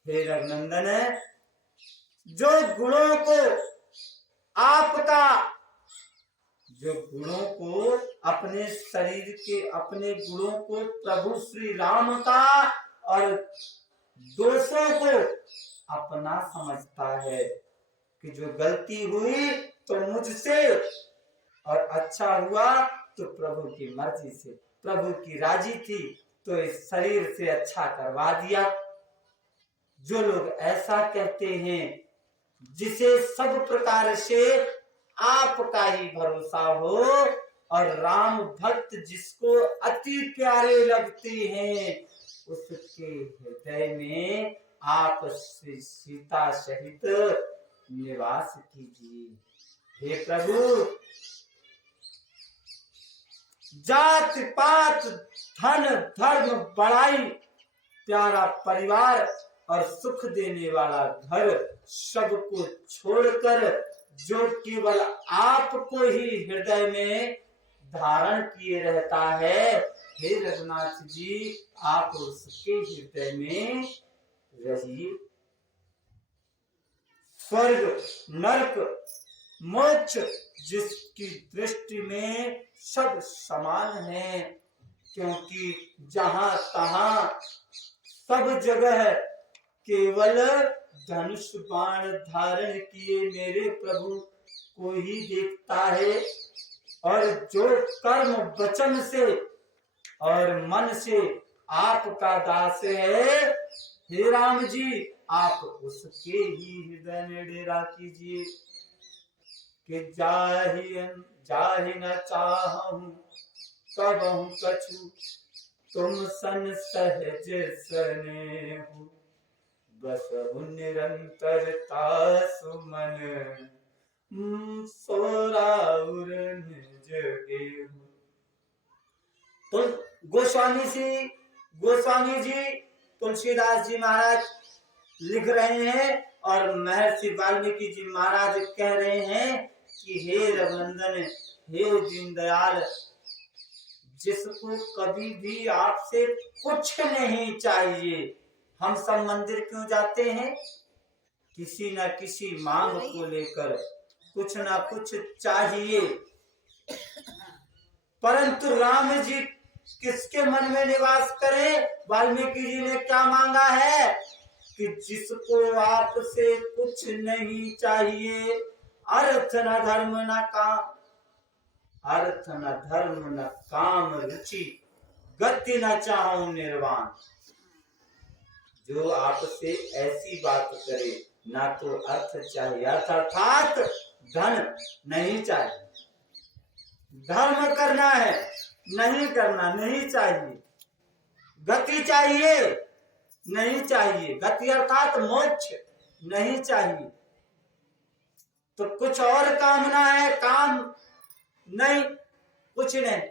हे रघुनंदन, जो गुणों को आपका, जो गुणों को अपने शरीर के, अपने गुणों को प्रभु श्री राम का और दोषों को अपना समझता है कि जो गलती हुई तो मुझसे और अच्छा हुआ तो प्रभु की मर्जी से, प्रभु की राजी थी तो इस शरीर से अच्छा करवा दिया। जो लोग ऐसा कहते हैं, जिसे सब प्रकार से आपका ही भरोसा हो और राम भक्त जिसको अति प्यारे लगते हैं, उसके हृदय में आप श्री सीता सहित निवास कीजिए। हे प्रभु, जात पात धन धर्म बड़ाई, प्यारा परिवार और सुख देने वाला घर सबको छोड़कर जो केवल आपको ही हृदय में धारण किए रहता है, हे रघुनाथ जी, आप उसके हृदय में रहिए। स्वर्ग नरक मोक्ष जिसकी दृष्टि में सब समान है, क्योंकि जहां तहां सब जगह केवल धनुष बाण धारण किए मेरे प्रभु को ही देखता है। और जो कर्म वचन से और मन से आपका दास है, हे राम जी आप उसके ही हृदय में डेरा कीजिए कि जाहि न चाहूं कबहु कछु तुम सन सहज स्नेहु बसहु निरंतरता सुमन सोराउर निज गेहु। तो गोस्वामी जी तुलसीदास जी महाराज लिख रहे हैं और महर्षि वाल्मीकि जी महाराज कह रहे हैं कि हे रघुनंदन, हे दीनदयाल, जिसको कभी भी आपसे कुछ नहीं चाहिए, हम सब मंदिर क्यों जाते हैं? किसी न किसी मांग को लेकर कुछ ना कुछ चाहिए, परंतु राम जी किसके मन में निवास करें? वाल्मीकि जी ने क्या मांगा है कि जिसको आपसे कुछ नहीं चाहिए, अर्थ न धर्म न काम, अर्थ न धर्म न काम रुचि, गति न चाहूं निर्वाण। जो आपसे ऐसी बात करे, ना तो अर्थ चाहिए, अर्थात धन नहीं चाहिए, धर्म करना है नहीं करना नहीं चाहिए, गति चाहिए नहीं चाहिए, गति अर्थात मोक्ष नहीं चाहिए, तो कुछ और कामना है, काम नहीं, कुछ नहीं,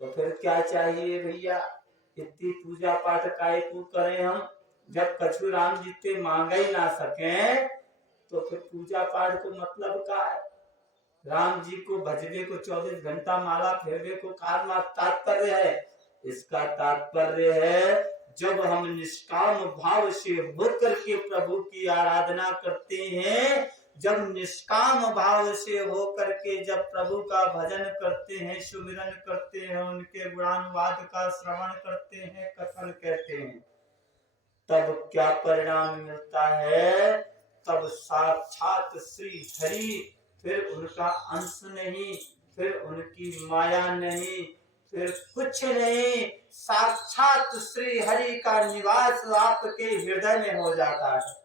तो फिर क्या चाहिए भैया? इतनी पूजा पाठ काय को करें हम, जब कछु राम जी ते मांग ही ना सके, तो फिर पूजा पाठ को मतलब क्या है? राम जी को भजने को 24 घंटा माला फेरने को कारण तात्पर्य है? इसका तात्पर्य है जब हम निष्काम भाव से होकर के प्रभु की आराधना करते हैं, जब निष्काम भाव से होकर के जब प्रभु का भजन करते हैं, सुमिरन करते हैं, उनके गुणानुवाद का श्रवण करते हैं, कथन कहते हैं, तब क्या परिणाम मिलता है? तब साक्षात श्री हरि, फिर उनका अंश नहीं, फिर उनकी माया नहीं, फिर कुछ नहीं, साक्षात श्री हरि का निवास आपके हृदय में हो जाता है।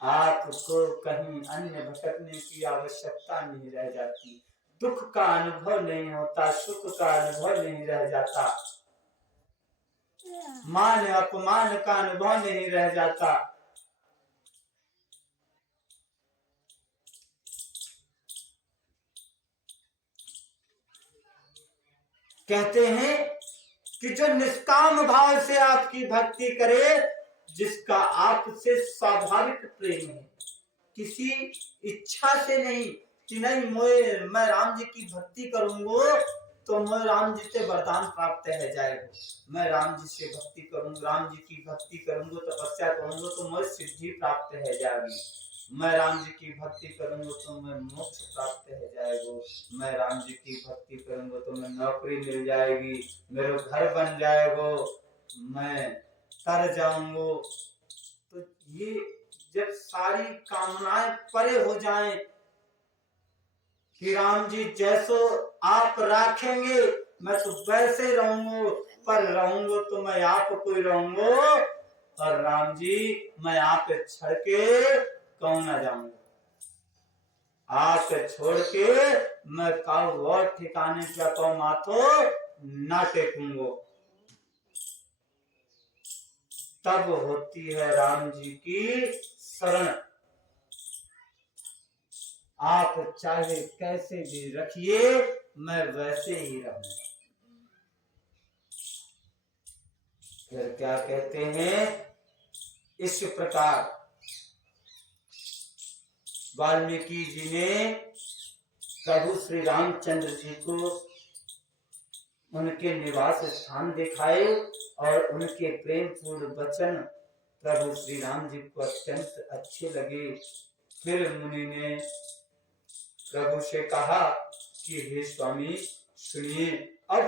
आपको कहीं अन्य भटकने की आवश्यकता नहीं रह जाती, दुख का अनुभव नहीं होता, सुख का अनुभव नहीं रह जाता, मान अपमान का अनुभव नहीं रह जाता। कहते हैं कि जो निष्काम भाव से आपकी भक्ति करे, जिसका आपसे स्वाभाविक प्रेम है, किसी इच्छा से नहीं कि नहीं मैं राम जी की भक्ति करूंगा तो मैं राम जी से वरदान प्राप्त है जाएगा, मैं राम जी से भक्ति करूंगा, राम जी की भक्ति करूंगा, तपस्या करूंगा तो मैं सिद्धि प्राप्त है जाएगी, मैं राम जी की भक्ति करूंगा तो मैं मोक्ष प्राप्त है जाएगा, मैं राम जी की भक्ति करूंगा तो मैं नौकरी मिल जाएगी, मेरा घर बन जाएगा, मैं तर जाऊंगा। तो ये जब सारी कामनाएं परे हो जाएं कि राम जी जैसो आप राखेंगे मैं तो वैसे रहूंगा, पर रहूंगा तो मैं आपको ही रहूंगा, और राम जी मैं आप छड़ के कौन ना जाऊंगा, आप छोड़ के मैं काऊ और ठिकाने पे पाँव माथो ना टेकूंगा। तब होती है राम जी की शरण। आप चाहे कैसे भी रखिए, मैं वैसे ही रहूंगा। फिर क्या कहते हैं? इस प्रकार वाल्मीकि जी ने प्रभु श्री रामचंद्र जी को उनके निवास स्थान दिखाए और उनके प्रेम पूर्ण वचन प्रभु श्री राम जी को अत्यंत अच्छे लगे। फिर मुनि ने प्रभु से कहा कि हे स्वामी सुनिए, अब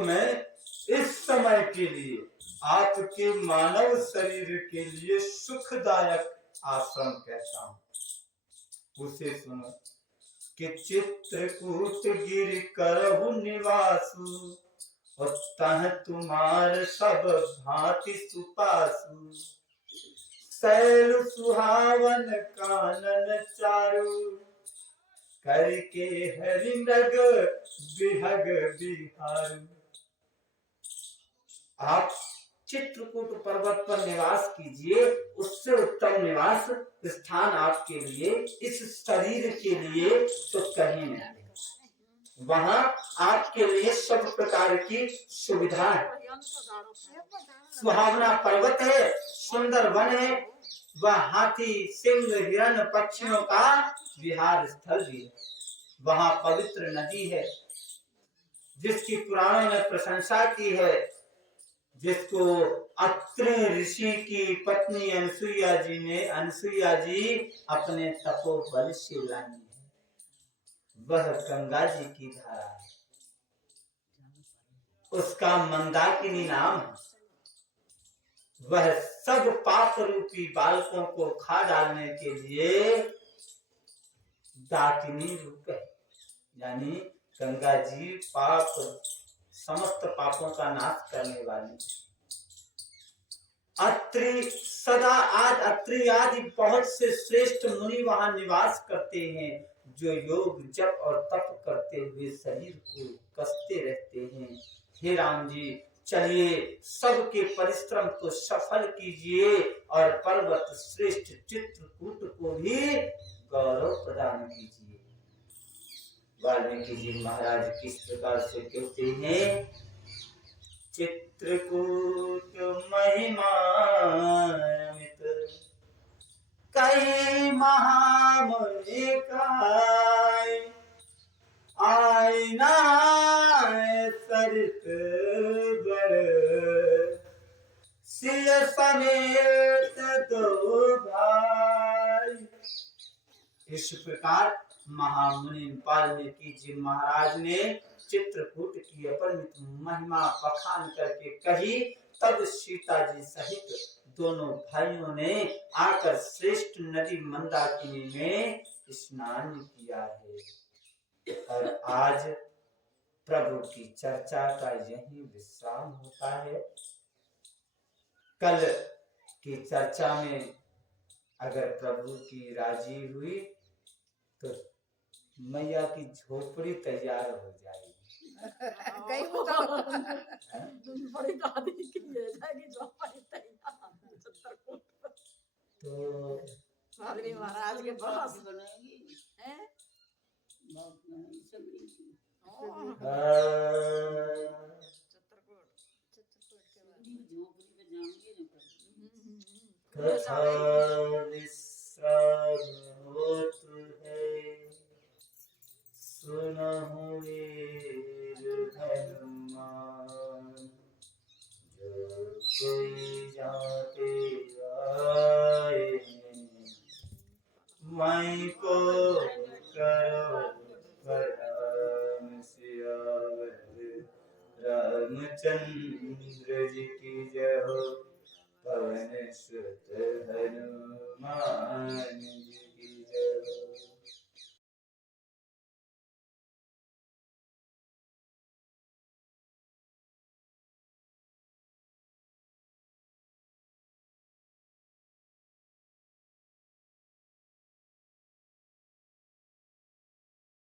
मैं इस समय के लिए आपके मानव शरीर के लिए सुखदायक आश्रम कहता हूं, उसे सुनो। कि चित्रकूट गिर करहु निवासु उत्तह तुम्हार सब भांति सुपासु शैल सुहावन कानन चारु करके हरि मृग बिहग बिहारू। आप चित्रकूट पर्वत पर निवास कीजिए, उससे उत्तम निवास स्थान आपके लिए, इस शरीर के लिए तो कहीं नहीं। वहां आपके लिए सब प्रकार की सुविधा है। सुहावना पर्वत है, सुंदर वन है, वह हाथी सिंह हिरण पक्षियों का विहार स्थल भी है। वहां पवित्र नदी है जिसकी पुराणों ने प्रशंसा की है, जिसको अत्रि ऋषि की पत्नी अनसुईया जी अपने तपोबल से लाई है। वह गंगा जी की धारा है, उसका मंदाकिनी नाम है। वह सब पाप रूपी बालकों को खा डालने के लिए दाकिनी रूप है, यानी गंगा जी पाप समस्त पापों का नाश करने वाली। अत्रि आदि बहुत से श्रेष्ठ मुनि वहां निवास करते हैं, जो योग जप और तप करते हुए शरीर को कसते रहते हैं। हे राम जी, चलिए सबके परिश्रम को सफल कीजिए और पर्वत श्रेष्ठ चित्रकूट को भी गौरव प्रदान कीजिए। वाल्मीकि जी महाराज किस प्रकार से कहते हैं, चित्रकूट महिमा कई महामुनि काय आईना सरित बर सिय समेत दो भाई। इस प्रकार महामुनि वाल्मीकि जी महाराज ने चित्रकूट की अपरिमित महिमा बखान करके कही। तब सीता जी सहित दोनों भाइयों ने आकर श्रेष्ठ नदी मंदाकिनी में स्नान किया है। और आज प्रभु की चर्चा का यही विश्राम होता है। कल की चर्चा में अगर प्रभु की राजी हुई तो मैया की झोपड़ी तैयार हो जाएगी। कई वो बड़ी दादी की ले जाएगी झोपड़ी तैयार चित्रकूट पर। तो स्वामी महाराज के पास बनाएगी हैं बाप नहीं सभी चित्रकूट के झोपड़ी पे जाएंगे ना कथा विश्राम